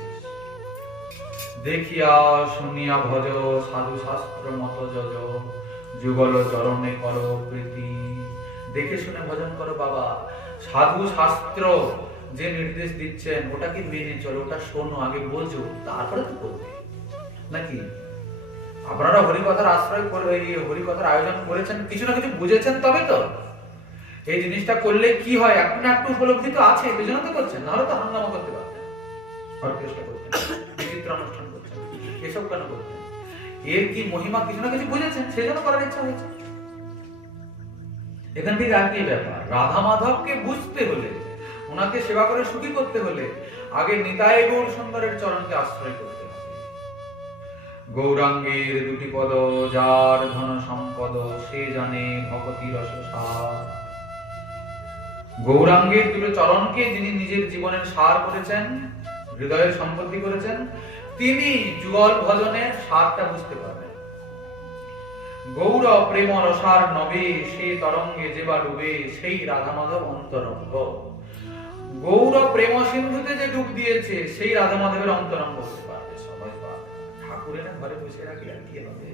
দেখিয়া শুনিয়া ভজ সাধু শাস্ত্র মত যজ, যুগল চরণে কর প্রীতি। দেখে শুনে ভজন করো বাবা, সাধু শাস্ত্র যে নির্দেশ দিচ্ছেন ওটাকে মেনে চলো, ওটা শোনো, আগে বোঝো, তারপরে তো করবে, নাকি? আপনারা হরিকথার আশ্রয় করে হরিকথার আয়োজন করেছেন, কিছু না কিছু বুঝেছেন তবে তো। এই জিনিসটা করলে কি হয় এখন একটু উপলব্ধি তো আছে, এই জন্য তো করছেন, নাহলে তো হাঙ্গামা করতে পারতেন, অর্কেস্ট্রা করতেন, বিচিত্র অনুষ্ঠান করছেন, এসব কেন করতেন? এর কি মহিমা কিছু না কিছু বুঝেছেন, সেই জন্য করার ইচ্ছা হয়েছে। এখান থেকে আর কি ব্যাপার, রাধা মাধবকে বুঝতে হলে, ওনাকে সেবা করে সুখী করতে হলে আগে নিতাই গৌর সুন্দরের চরণকে আশ্রয় করতে হবে। গৌরাঙ্গের দুটি পদ যার ধন সম্পদ, সে জানে ভগতি রস সার। গৌরাঙ্গের দুটো চরণকে যিনি নিজের জীবনের সার করেছেন, হৃদয়ের সম্পত্তি করেছেন, তিনি যুগল ভজনের সারটা বুঝতে পারবেন। গৌর প্রেম রসার নবে, সে তরঙ্গে যেবা ডুবে, সেই রাধা মাধব অন্তরঙ্গ। গৌর প্রেম সিন্ধুতে যে ডুব দিয়েছে সেই রাধা মাধবের অন্তরঙ্গ হতে পারবে সবাই পারবে। ঠাকুরের ঘরে বসে রাখি আর কি হবে?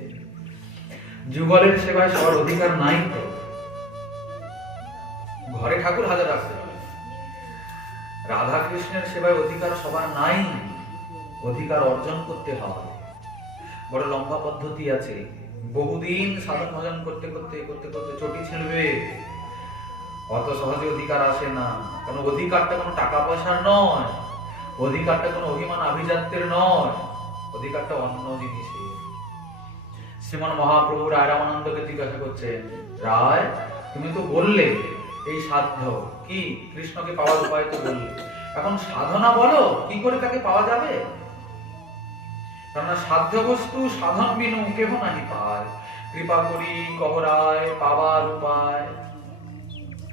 যুগলের সেবায় সবার অধিকার নাই তো, ঘরে ঠাকুর হাজার রাখতে হবে, রাধা কৃষ্ণের সেবায় অধিকার সবার নাই, অধিকার অর্জন করতে হবে। বড় লম্বা পদ্ধতি আছে, বহুদিন সাধন ভজন করতে করতে করতে করতে চটি ছিঁড়বে, অত সহজে অধিকার আসে না। কারণ অধিকারটা কোনো টাকা পয়সার নয়, অধিকারটা কোনো অভিমান আভিজাত্যের নয়, অধিকারটা অন্য জিনিসের। শ্রীমান মহাপ্রভু রায় রামানন্দকে জিজ্ঞাসা করছেন, রায় তুমি তো বললে এই সাধ্য কি, কৃষ্ণকে পাওয়ার উপায় তো বললে, এখন সাধনা বলো কি করে তাকে পাওয়া যাবে? কারণ সাধ্য বস্তু সাধন বিনু কেহ নাহি পায়, কৃপা করি কহরায় পাওয়ার উপায়।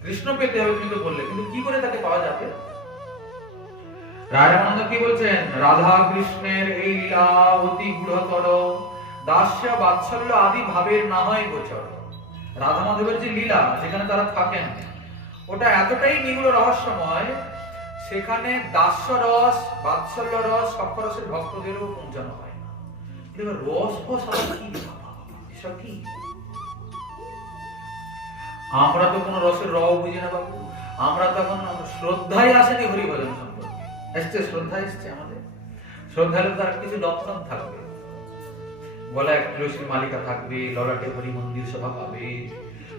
কৃষ্ণ পেতে হবে তুমি তো বললে, কিন্তু কি করে তাকে পাওয়া যাবে? রায় রামানন্দ কি বলছেন, রাধা কৃষ্ণের এই লীলা অতি গূঢ়তর, দাস্য বাৎসল্য আদি ভাবের না হয় গোচর। রাধা মাধবের যে লীলা যেখানে তারা থাকেন ওটা এতটাই নিগুড় রহস্যময়, সেখানে দাস্য রস বাৎসল্য রস সক্ষরসের ভক্তদেরও পৌঁছানো হয় না। রস ফস কি এসব কি? আমরা তো কোনো রসের রও বুঝি না বাবু, আমরা তো এখন শ্রদ্ধাই আসেনি হরিভজন সম্পর্কে, এসছে শ্রদ্ধা এসছে আমাদের, শ্রদ্ধা হলে তার কিছু লক্ষণ থাকবে, গলায় তুলসীর মালিকা থাকবে, ললাটে হরি মন্দির শোভা পাবে,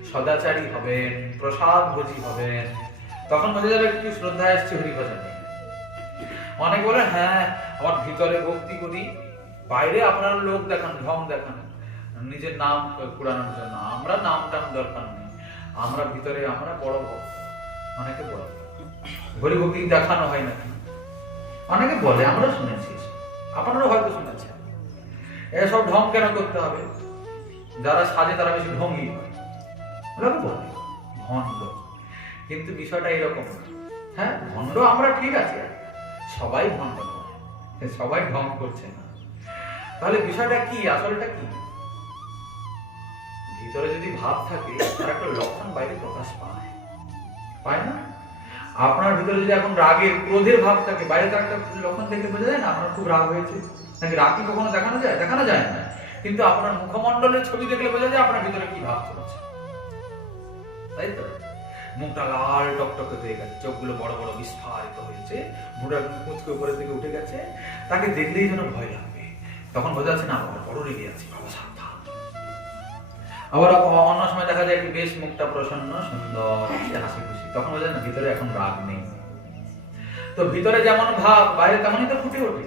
সদাচারী হবেন, প্রসাদ ভোজী হবেন, তখন বোঝা যাবে একটু শ্রদ্ধা এসছে হরিভজনে। অনেক বলে হ্যাঁ আমার ভিতরে ভক্তি করি, বাইরে আপনার লোক দেখান, ঢং দেখান, নিজের নাম কুড়ানোর জন্য। আমরা নাম টাম দরকার নেই, আমরা ভিতরে আমরা বড় ভক্ত। অনেকে বলে হরিভক্তি দেখানো হয় নাকি, অনেকে বলে, আমরা শুনেছি, আপনারাও হয়তো শুনেছেন। এসব ঢং কেন করতে হবে? যারা সাজে তারা বেশি ঢঙ্গি হয়, ওরা বলে ভণ্ড। কিন্তু বিষয়টা এরকম না। হ্যাঁ, ভণ্ড আমরা, ঠিক আছে, সবাই ভণ্ড নয়, সবাই ঢং করছে না। তাহলে বিষয়টা কি, আসলটা কি? ভিতরে যদি ভাব থাকে তার একটা লক্ষণ বাইরে প্রকাশ পায়, পায় না? আপনার ভিতরে যদি এখন রাগের ক্রোধের ভাব থাকে, বাইরে তার একটা লক্ষণ দেখে বোঝা যায় না আপনার খুব রাগ হয়েছে। নাকি রাগ কি কখনো দেখানো যায়? দেখানো যায় না। কিন্তু আপনার মুখমণ্ডলের ছবি দেখলে বোঝা যায় আপনার ভিতরে কি ভাব চলছে, তাই তো? মুখটা লাল টকটকে হয়ে গেছে, চোখগুলো বড় বড় বিস্ফারিত হয়েছে, মুখটা কুচকে উপরের দিকে উঠে গেছে, তাকে দেখলেই যেন ভয় লাগবে। তখন বোঝা যাচ্ছে না বাবা বড় রেগে আছে, বাবা সাবধান। আবার অন্য সময় দেখা যায় কি বেশ মুখটা প্রসন্ন সুন্দর হাসি খুশি, তখন বোঝা যায় না ভিতরে এখন রাগ নেই। তো ভিতরে যেমন ভাব বাইরে তেমনই তো ফুটে ওঠে।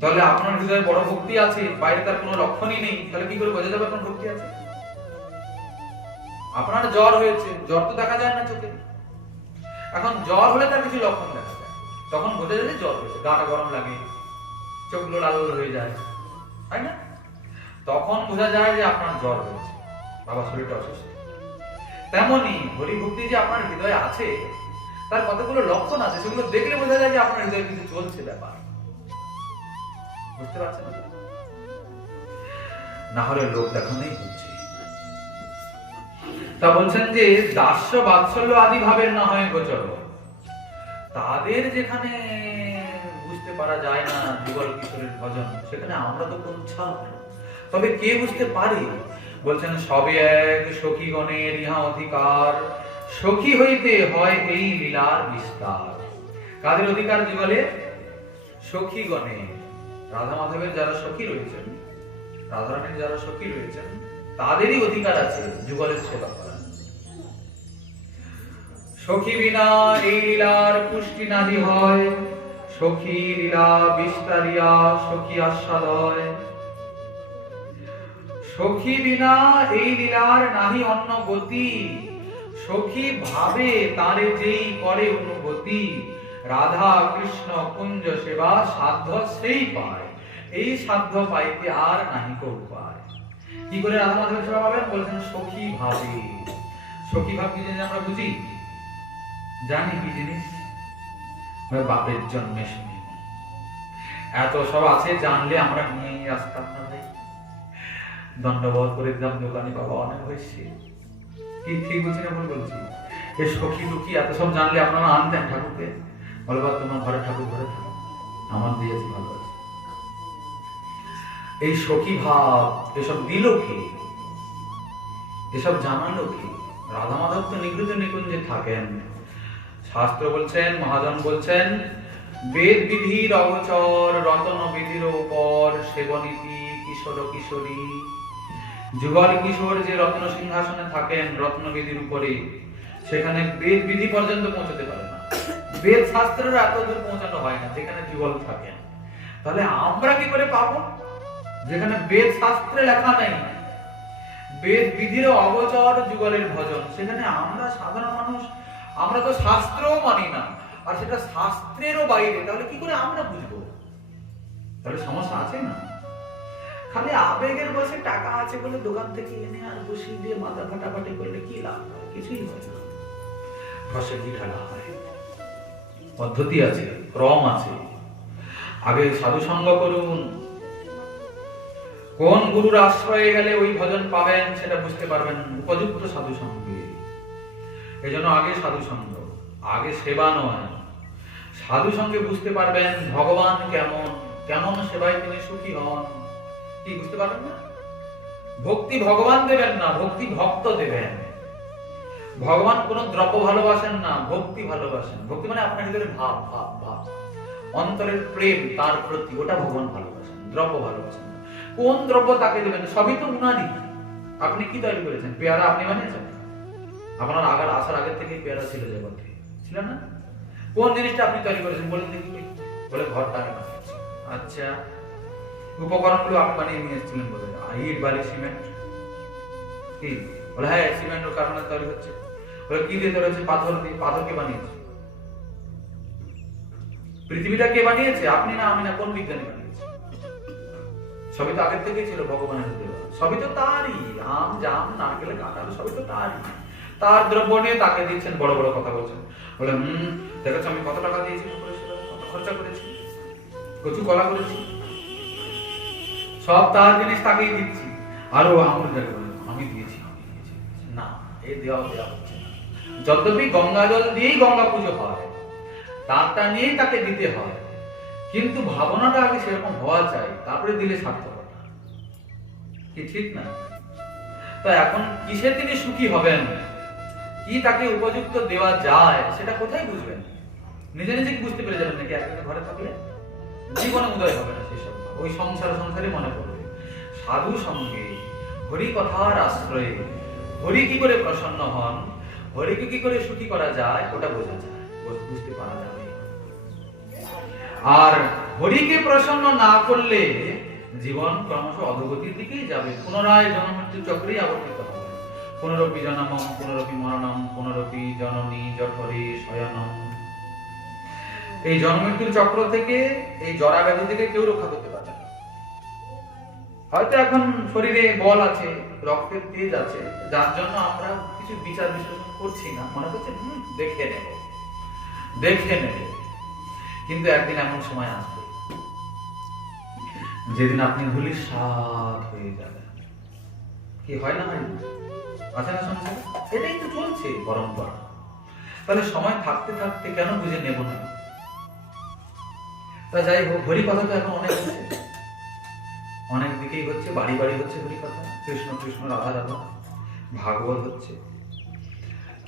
তাহলে আপনার ভিতরে বড় ভক্তি আছে, বাইরে তার কোনো লক্ষণই নেই, তাহলে কি করে বোঝা যাবে আপনার ভক্তি আছে? আপনার জ্বর হয়েছে, জ্বর তো দেখা যায় না চোখে। এখন জ্বর হলে তার কিছু লক্ষণ দেখা যায়, তখন বোঝা যায় যে জ্বর হয়েছে, গাটা গরম লাগে, চোখগুলো লাল লাল হয়ে যায়, তাই না? তখন বোঝা যায় যে আপনার জ্বর হয়েছে, বাবা শরীরটা অসুস্থ। তেমনি হরিভক্তি যে আপনার হৃদয়ে আছে তার কতগুলো লক্ষণ আছে, সেগুলো দেখলে বোঝা যায় যে আপনার হৃদয়ে কিছু চলছে ব্যাপার। বুঝতে পারছেন? না হলে লোক দেখানোই হচ্ছে। তা বলছেন যে দাস্য বাৎসল্য আদি ভাবের না হয় গোচর, তাদের যেখানে বুঝতে পারা যায় না যুগল কিশোরের ভজন, সেখানে আমরা তো কোন ছাপ। তবে কে বুঝতে পারি? বলছেন সবে এক সখীগণের ইহা অধিকার, সখী হইতে হয় এই লীলার বিস্তার। কাদের অধিকার যুগলে? সখীগণের। রাধা মাধবের যারা সখী রয়েছেন, রাধারানীর যারা সখী রয়েছেন, তাদেরই অধিকার আছে যুগলের সেবা করা। সখী বিনা এই লীলার পুষ্টি নাহি হয়, সখী লীলা বিস্তারিয়া সখী আস্বাদয়। সখী বিনা এই লীলার নাহি অন্য গতি, সখী ভাবে তারে যেই করে অনুগতি। রাধা কৃষ্ণ কুঞ্জ সেবা সাধ্য সেই পায়, এই সাধ্য পাইতে আর নাহি কো উপায়। কি করে রাধা মাধবের সেবা পাবেন? বলছেন সখী ভাবে। সখী ভাব কি জিনিস আমরা বুঝি? জানি কি জিনিস? বাপের জন্মে শুনি এত সব আছে, জানলে আমরা নিয়ে আসতাম না ভাই। দণ্ডবোধ করে দিলাম দোকানে, বাবা অনেক হয়েছে। কি ঠিক বলছি না ভুল বলছি? এই সখী টুকি এত সব জানলে আপনারা আনতেন ঠাকুরকে, বলে বা তোমার ঘরে ঠাকুর ঘরে থাকো, আমার দিয়েছি ভালো আছে। এই সখী ভাব এসব দিল কে? এসব জানালো কে? রাধা মাধব তো নিগৃহীত নিকুঞ্জে থাকেন। শাস্ত্র বলছেন, মহাজন বলছেন, বেদ বিধির অগোচর রতন বিধির উপর সেবনীতি কিশোর কিশোরী। যুগল কিশোর যে রত্ন সিংহাসনে থাকেন রত্নবিধির উপরে, সেখানে বেদ বিধি পর্যন্ত পৌঁছতে পারে না, বেদ শাস্ত্রের এত দূর পৌঁছানো হয় না যেখানে যুগল থাকেন। তাহলে আমরা কি করে পাবো যেখানে বেদ শাস্ত্রে লেখা নেই, বেদ বিধির অগোচর যুগলের ভজন, সেখানে আমরা সাধারণ মানুষ, আমরা তো শাস্ত্রও মানি না, আর সেটা শাস্ত্রেরও বাইরে, তাহলে কি করে আমরা বুঝবো? তাহলে সমস্যা আছে না? খালি আবেগের বসে টাকা আছে বলে দোকান থেকে এনে আর বসিয়ে দিয়ে মাথা ফাটাফাটি করলে কি লাভ হয়? কিছুই হয় না। রসে কি ঢালা হয়? পদ্ধতি আছে, ক্রম আছে। আগে সাধু সঙ্গ করুন, কোন গুরুর আশ্রয়ে গেলে ওই ভজন পাবেন সেটা বুঝতে পারবেন উপযুক্ত সাধু সঙ্গে। এই জন্য আগে সাধু সঙ্গ, আগে সেবা নয়। সাধু সঙ্গে বুঝতে পারবেন ভগবান কেমন, কেমন সেবায় তিনি সুখী হন। কি বুঝতে পারবেন না? ভক্তি ভগবান দেবেন না, ভক্তি ভক্ত দেবেন। ভগবান কোন দ্রব্য ভালোবাসেন না, ভক্তি ভালোবাসেন। ভক্তি মানে আপনার ভিতরে ভাব, ভাব, ভাব, অন্তরের প্রেম তার প্রতি, ওটা ভগবান ভালোবাসেন, দ্রব্য ভালোবাসেন না। কোন দ্রব্য তাকে দেবেন? সবই তো উনারই। আপনি কি তৈরি করেছেন? পেয়ারা আপনি বানিয়েছেন? আপনার আগার আসার আগের থেকেই পেয়ারা ছিল জগতে, ছিল না? কোন জিনিসটা আপনি তৈরি করেছেন বলেন দেখি? বলে ঘরটা আমি বানিয়েছি। আচ্ছা, উপকরণগুলো আপনি বানিয়ে নিয়ে এসেছিলেন বলে, ইট বালি সিমেন্ট, কি বলে? হ্যাঁ, সিমেন্ট ও কার্বনের তৈরি হচ্ছে। বলে কি দিয়ে তৈরি হচ্ছে? পাথর দিয়ে। পাথর কে বানিয়েছে? পৃথিবীটা কে বানিয়েছে? আপনি না, আমি না, কোন বিজ্ঞানী বানিয়েছে? সবই তো আগের থেকেই ছিল ভগবানের দেওয়া, সবই তো তারই। আম, জাম, নারকেল, কাঁঠাল সবই তো তারই। তার দ্রব্য নিয়ে তাকে দিচ্ছেন, বড় বড় কথা বলছেন। বলে দেখেছ আমি কত টাকা দিয়েছি, কত খরচা করেছি, কচু কলা করেছি, সব তার জিনিস তাকেই দিচ্ছি। আরো আঙুল দেখে বলে আমি দিয়েছি, আমি দিয়েছি। না, এই দেওয়া হচ্ছে না। যদ্যপি গঙ্গা জল দিয়েই গঙ্গা পুজো হয়, তারটা নিয়েই তাকে দিতে হয়, কিন্তু ভাবনাটা আগে সেরকম হওয়া চাই, তারপরে দিলে সার্থকতা। কি ঠিক না? তো এখন কিসে তিনি সুখী হবেন, কি তাকে উপযুক্ত দেওয়া যায়, সেটা কোথায় বুঝবেন? নিজে নিজে কি বুঝতে পেরে যাবেন নাকি? একদিন ঘরে থাকলে জীবনে উদয় হবে না সেসব, ওই সংসারে মনে পড়বে। সাধু সঙ্গে হরি কথার আশ্রয়ে হরি কি করে প্রসন্ন হন, হরিকে কি করে সুখী করা যায়, ওটা বোঝা যায়, বুঝতে পারা যাবে। আর হরিকে প্রসন্ন না করলে জীবন ক্রমশ অধোগতির দিকেই যাবে, পুনরায় জন্ম মৃত্যু চক্রেই আবর্তিত হবে। পুনরপি জনমম পুনরপি মরণম পুনরপি জননী জঠরে শয়নম। এই জন্ম মৃত্যুর চক্র থেকে, এই জরা ব্যাধি থেকে কেউ রক্ষা করতে পারবে না। হয়তো এখন শরীরে বল আছে, রক্তের তেজ আছে, যার জন্য আমরা কিছু বিচার বিশ্লেষণ করছি না, মনে করছে দেখে নেব। কিন্তু একদিন এমন সময় আসবে যেদিন আপনি ধূলিসাৎ হয়ে যাবেন। কি হয় না, হয় না? আছে না সংসারে? এটাই তো চলছে পরম্পরা। তাহলে সময় থাকতে থাকতে কেন বুঝে নেব না? তা যাই হোক, হরি কথা তো এখন অনেক হচ্ছে, অনেক দিকেই হচ্ছে, বাড়ি বাড়ি হচ্ছে হরি কথা, কৃষ্ণ কৃষ্ণ রাধা রাধা, ভাগবত হচ্ছে।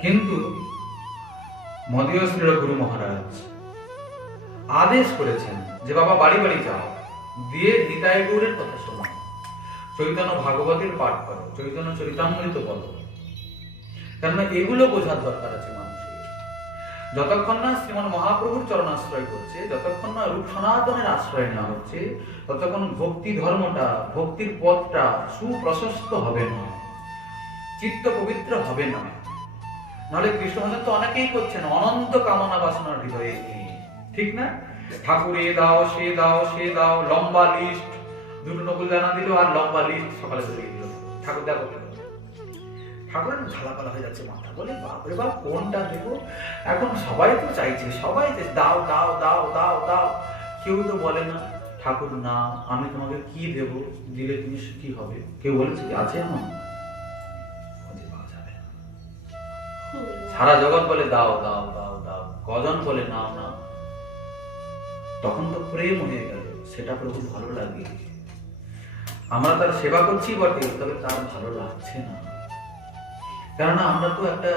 কিন্তু মদীয় শ্রী গুরু মহারাজ আদেশ করেছেন যে বাবা বাড়ি বাড়ি যাও, দিয়ে নিতাই গৌরের কথা শোনো, চৈতন্য ভাগবতের পাঠ করো, চৈতন্য চরিতামৃত বলো। কেননা এগুলো বোঝার দরকার আছে মানুষের। যতক্ষণ না শ্রীমন মহাপ্রভুর চরণাশ্রয় করছে, যতক্ষণ না রূপ সনাতনের আশ্রয় নেওয়া হচ্ছে, ততক্ষণ ভক্তি ধর্মটা, ভক্তির পথটা সুপ্রশস্ত হবে না, চিত্ত পবিত্র হবে না। নাহলে কৃষ্ণ ভজন তো অনেকেই করছেন অনন্ত কামনা বাসনার হৃদয়ে নিয়ে, ঠিক না? ঠাকুর এ দাও, সে দাও, সে দাও, লম্বা লিস্ট, দুটো নকুল দানা দিল আর লম্বা লিস্ট সকালে ধরিয়ে দিল। ঠাকুর দেখো, ঠাকুরের ঝালাপালা হয়ে যাচ্ছে মাথা, বলে বাপরে বাপ কোনটা দেবো? এখন সবাই তো চাইছে, সবাই দাও দাও দাও দাও দাও, কেউ তো বলে না ঠাকুর না আমি তোমাকে কি দেব, দিলে তুমি সুখী হবে। কেউ বলেছে কি আছে? এমন খুঁজে পাওয়া যাবে না। সারা জগৎ বলে দাও দাও দাও দাও, কজন বলে নাও না। তখন তো প্রেম হয়ে গেল, সেটা প্রভু ভালো লাগে। আমরা তার সেবা করছি বটে, তবে তার ভালো লাগছে না। কেননা আমরা তো একটা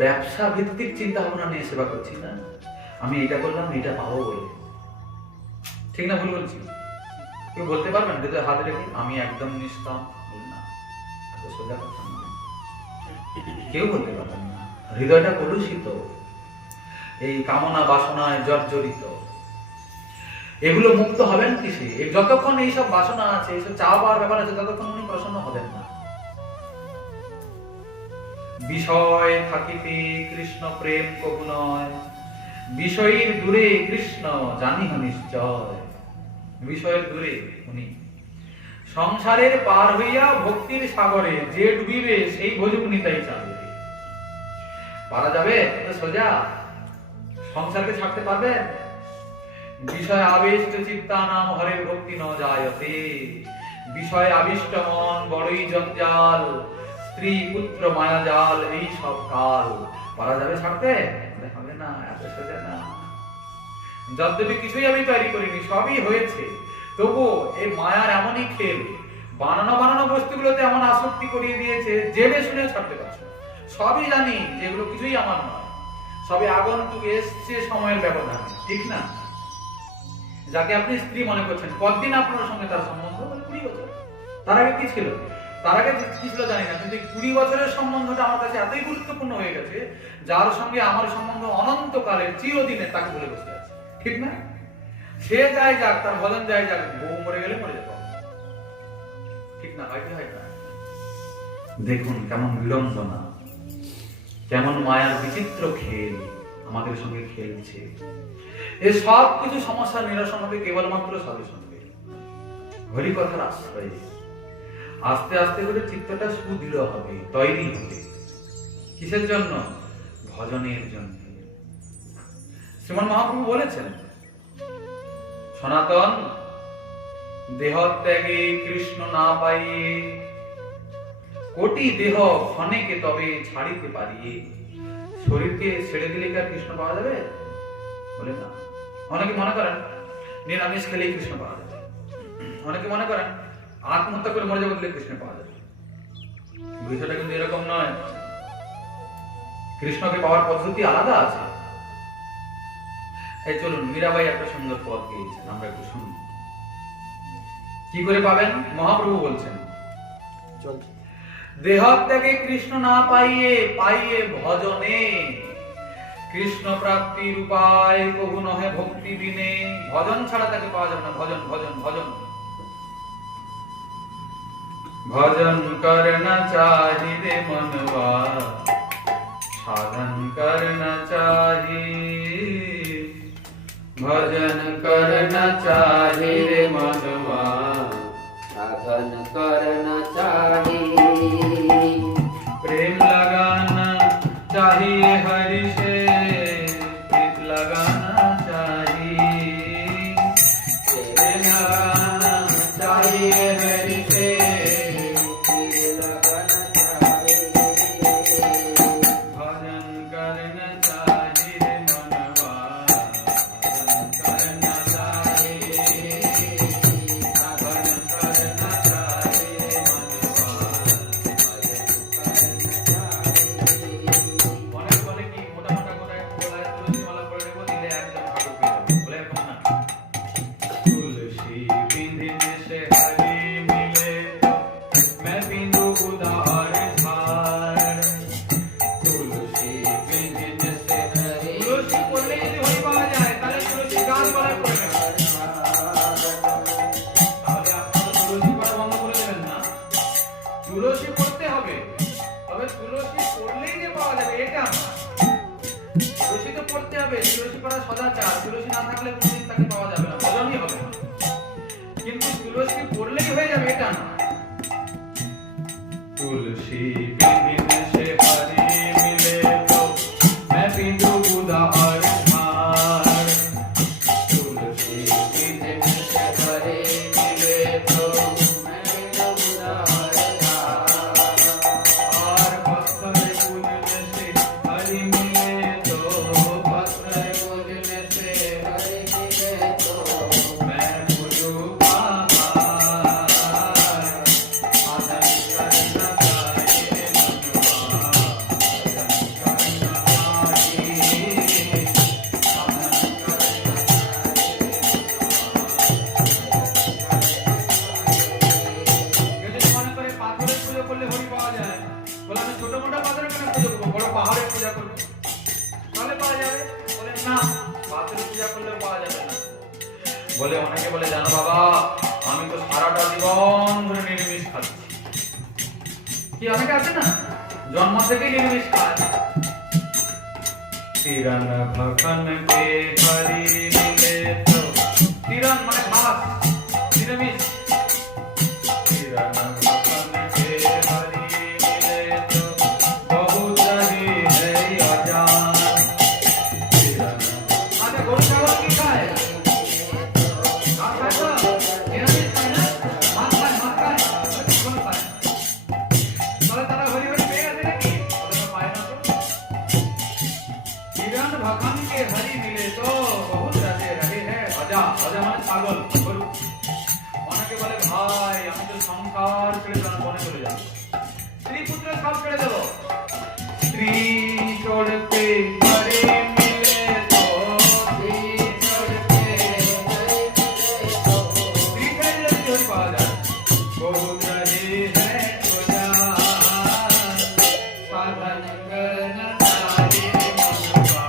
ব্যবসা ভিত্তিক চিন্তা ভাবনা নিয়ে সেবা করছি না, আমি এটা করলাম এটা পাবো বলে। ঠিক না ভুল বলছি? কেউ বলতে পারবেন হৃদয় হাত রেখে আমি একদম নিষ্কাম? না, সোজা কথা না, কেউ বলতে পারবেন না। হৃদয়টা কলুষিত, এই কামনা বাসনায় জর্জরিত। এগুলো মুক্ত হবেন কিসে? যতক্ষণ এইসব বাসনা আছে, এইসব চাওয়া পাওয়ার ব্যাপার আছে, ততক্ষণ উনি প্রসন্ন হবেন না। বিষয় থাকিতে কৃষ্ণ প্রেম কবু নয়, বিষয়ের দূরে কৃষ্ণ জানিহ নিশ্চয়। বিষয়ের দূরে উনি, সংসারের পার হইয়া ভক্তির সাগরে যে ডুবিবে সেই ভজুক নিতাই চাবে। পারা যাবে সোজা? সংসারকে ছাড়তে পারবেন? বিষয় আবিষ্ট চিত্তানাম হরের ভক্তি ন জায়তে। বিষয় আবিষ্ট মন বড়ই জঞ্জাল, স্ত্রী পুত্র মায়া জাল এই সব কাল। পারা যাবে ছাড়তে? হবে না, এত সোজা না। যদ্যপি কিছুই আমি তৈরি করিনি, সবই হয়েছে, তবু এই মায়ার এমনই খেল, বানানো বস্তুগুলোতে এমন আসক্তি করিয়ে দিয়েছে, জেনে শুনে ছাড়তে পারছে না। সবই জানি যেগুলো কিছুই আমার নয়, সবই আগন্তুক এসছে সময়ের ব্যবধান, ঠিক না? যাকে আপনি স্ত্রী মনে করছেন, কতদিন আপনার সঙ্গে তার সম্বন্ধ? 20 বছর। তার আগে কি ছিল? তার আগে কি ছিল জানি না, কিন্তু 20 বছরের সম্বন্ধটা আমার কাছে এতই গুরুত্বপূর্ণ হয়ে গেছে, যার সঙ্গে আমার সম্বন্ধ অনন্তকালের, চিরদিনের, তাকে বলে বসে আছে, ঠিক না? সে যাই যাক, তার ভজন যাই যাক, বউ মরে গেলে মরে যাবে, ঠিক না? হয় কি হয় না? দেখুন কেমন বিড়ম্বনা, কেমন মায়ার বিচিত্র খেল আমাদের সঙ্গে খেলছে। এ সব কিছু সমস্যার নিরসন হবে কেবলমাত্র সাধু সঙ্গে, হরিকথার আশ্রয়ে। আস্তে আস্তে করে চিত্তটা সুদৃঢ় হবে, তৈরি হবে। কিসের জন্য? ভজনের জন্য। শ্রীমন মহাপ্রভু বলেছেন, সনাতন দেহ ত্যাগে কৃষ্ণ না পাইয়ে কোটি দেহ ক্ষণেকে তবে ছাড়িতে পারিয়ে। শরীরকে ছেড়ে দিলে কি আর কৃষ্ণ পাওয়া যাবে? বলে না। অনেকে মনে করেন নিরামিষ খেলেই কৃষ্ণ পাওয়া যাবে, অনেকে মনে করেন আত্মহত্যা করে মরে যাবে দিলে কৃষ্ণ পাওয়া যাবে। বিষয়টা কিন্তু এরকম নয়। কৃষ্ণকে পাওয়ার পদ্ধতি আলাদা আছে। এই চলুন, মীরাবাই একটা সুন্দর পদ গেয়েছেন, আমরা একটু শুনি। কি করে পাবেন? মহাপ্রভু বলছেন, দেহ ত্যাগে কৃষ্ণ না পাইয়ে পাইয়ে ভজনে, কৃষ্ণ প্রাপ্তির উপায় কবু নহে ভক্তি বিনে। ভজন ছাড়া তাকে পাওয়া যাবে না। ভজন ভজন ভজন ভজন করনা চাহিদে মনবা, সাধন করনা চাহি। भजन करना चाहिए मनवा, साधन करना चाहिए। प्रेम लगाना चाहिए हरि से, प्रीत लगाना चाहिए। प्रेम लगाना चाहिए हरि से, प्रीत लगाना चाहिए। भजन करना चाहिए मनवा, भजन करना चाहिए। साधन करना चाहिए मनवा। অনেক বলে কি মোটা মোটা গোটায় গলায় তুলসী মালা পরে নেবো, দিলে একদম ঠাকুর পেয়ে যাবো। বলে এরকম না। तुलसी बिंदिन से हरि मिले तो मैं बिंदु उदार धार। तुलसी बिंदिन से हरि, तुलसी पढ़ले যদি হরি পাওয়া যায় তাহলে তুলসী গান গলায় পড়ে নেবেন। তাহলে আপনারা তুলসী পড়া বন্ধ করে দেবেন না। তুলসী পড়তে হবে, তবে তুলসী পড়লেই যে পাওয়া যাবে এটা না। তুলসী তো পড়তে হবে, তুলসী পড়া সদাচার। তুলসী না থাকলে কোনোদিন তাকে পাওয়া যাবে না, ভজনই হবে না। কিন্তু তুলসী পড়লেই হয়ে যাবে এটা না। तुलसी बिन से हरि मिले तो मैं बिंदु उदार धार। तुलसी बिन से हरि मिले तो मैं बिंदु उदार धार। और वस्त्र पूजने से हरि मिले तो, वस्त्र पूजने से हरि मिले तो मैं पूजू पापार। साधन करना चाहिए मनवा, भजन करना चाहिए। साधन करना কেউ যদি মনে করে পাথরের পুজো করলে হরি পাওয়া যায়, বলে আমি ছোট মোটা পাথরের কেন পুজো করবো, বড় পাহাড়ের পূজা করবো, তাহলে পাওয়া যাবে। বলে না, পাথরের পূজা করলেও পাওয়া যাবে না। বলে অনেকে বলে, জানো বাবা আমি তো সারাটা জীবন ধরে নিরামিষ খাচ্ছি। কি অনেকে আছে না জন্ম থেকেই নিরামিষ খায়। তিরন ভখন কে হরি মিলে তো, তিরন মানে ভাত, নিরামিষ। তিরন ভখন কে হরি মিলে তো বহুত রহি है अजान। তিরন আচ্ছা, গরু ছাগল কি খায়? ভাত খায় তো? নিরামিষ খায় না? ভাত খায়, ভাত খায়, ছাগল খায়। তাহলে তারা হরি হরি পেয়ে গেছে নাকি? বলে না, পায় না তো। তিরন ভখন কে হরি মিলে তো বহুত রহে है अजा। अजा মানে ছাগল, গরু। অনেকে বলে ভাই আমি তো সংসার ছেড়ে বনে চলে যাব, স্ত্রী পুত্র সব ছেড়ে দেবো। স্ত্রী छोड़ते हरि मिले तो, स्त्री छोड़ते हरि मिले तो, स्त्री ছেড়ে দিলে যদি হরি পাওয়া যায়। बहुत रहे है अजान। साधन करना चाहिए मनवा,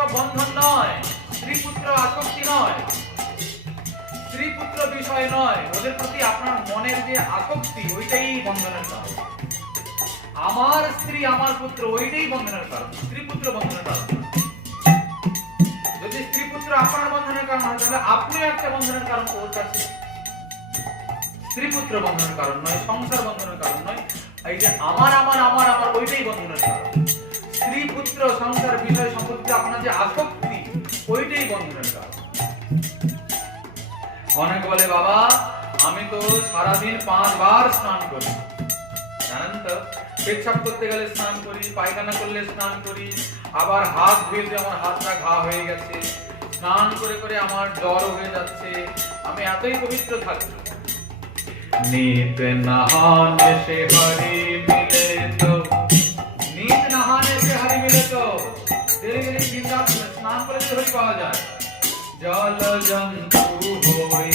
এসব বন্ধন নয়, স্ত্রী পুত্র আসক্তি নয়, স্ত্রী পুত্র বিষয় নয়, ওদের প্রতি আপনার মনের যে আসক্তি ওইটাই বন্ধনের কারণ। আমার স্ত্রী আমার পুত্র ওইটাই বন্ধনের কারণ, স্ত্রী পুত্র বন্ধনের কারণ নয়। যদি স্ত্রী পুত্র আপনার বন্ধনের কারণ হয় তাহলে আপনিও একটা বন্ধনের কারণ ওর কাছে। স্ত্রী পুত্র বন্ধনের কারণ নয়, সংসার বন্ধনের কারণ নয়, এই যে আমার আমার আমার আমার ওইটাই বন্ধনের কারণ। স্ত্রী পুত্র সংসার বিষয় সম্পর্কে আপনার যে আসক্তি ওইটাই বন্ধনের কারণ। অনেক বলে বাবা আমি তো সারাদিন 5 বার স্নান করি, জানেন তো, পেচ্ছাপ করতে গেলে স্নান করি, পায়খানা করলে স্নান করি, আবার হাত ধুয়ে আমার হাতটা ঘা হয়ে গেছে, স্নান করে করে আমার জ্বর হয়ে যাচ্ছে, আমি এতই পবিত্র থাকছি। নিত নহানে সে হরি মিলে তো, নিত নহানে সে হরি মিলে তো, ডেলি ডেলি দিন রাত স্নান করে যে হরি পাওয়া যায়। জল জন্তু হই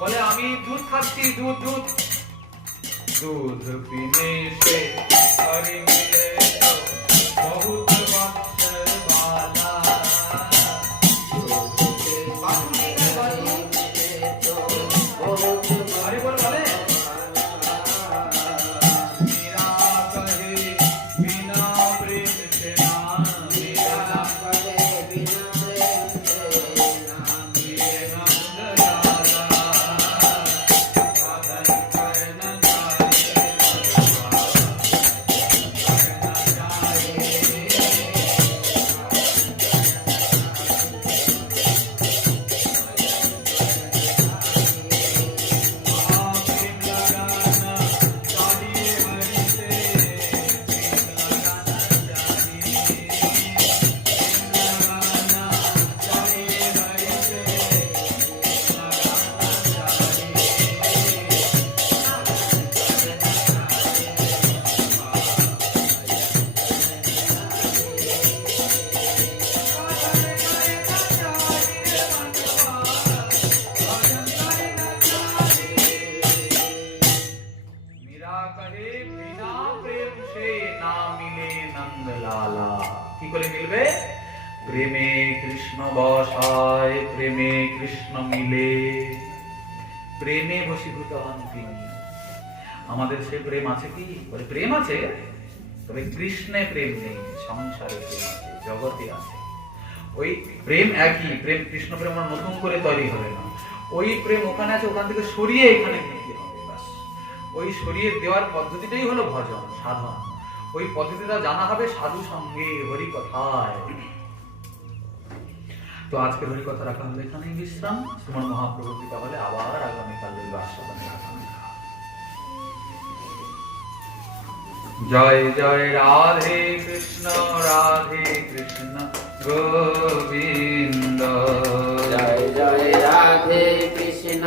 বলে আমি দুধ খাচ্ছি, দুধ দুধ दूध पीने से हरि मिले तो बहुत वक्त वाला हरि बोल बोले मीरा कहे बिना प्रेम से ना मीरा कहे बिना प्रेम से ना मिले नंद लाला साधन करना কি করে মিলবে? প্রেমে কৃষ্ণ বসায় প্রেমে কৃষ্ণ মিলে প্রেমে বশীভূত হন তিনি। আমাদের সে প্রেম আছে কি? বলে প্রেম আছে, তবে কৃষ্ণে প্রেম নেই, সংসারে প্রেম আছে, জগতে আছে। ওই প্রেম একই প্রেম, কৃষ্ণ প্রেম নতুন করে তৈরি হবে না। ওই প্রেম ওখানে আছে, ওখান থেকে সরিয়ে এখানে নিতে হবে ব্যাস। ওই সরিয়ে দেওয়ার পদ্ধতিটাই হলো ভজন সাধন। ওই পদ্ধতিটা জানা হবে সাধু সঙ্গে হরি কথায়। তো আজকের হরি কথা রাখা হলো এখানেই বিশ্রাম। শ্রীমন মহাপ্রভু কৃপা হলে আবার আগামীকাল আস্বাদনে রাখা হবে। জয় জয় রাধে কৃষ্ণ গোবিন্দ। জয় জয় রাধে কৃষ্ণ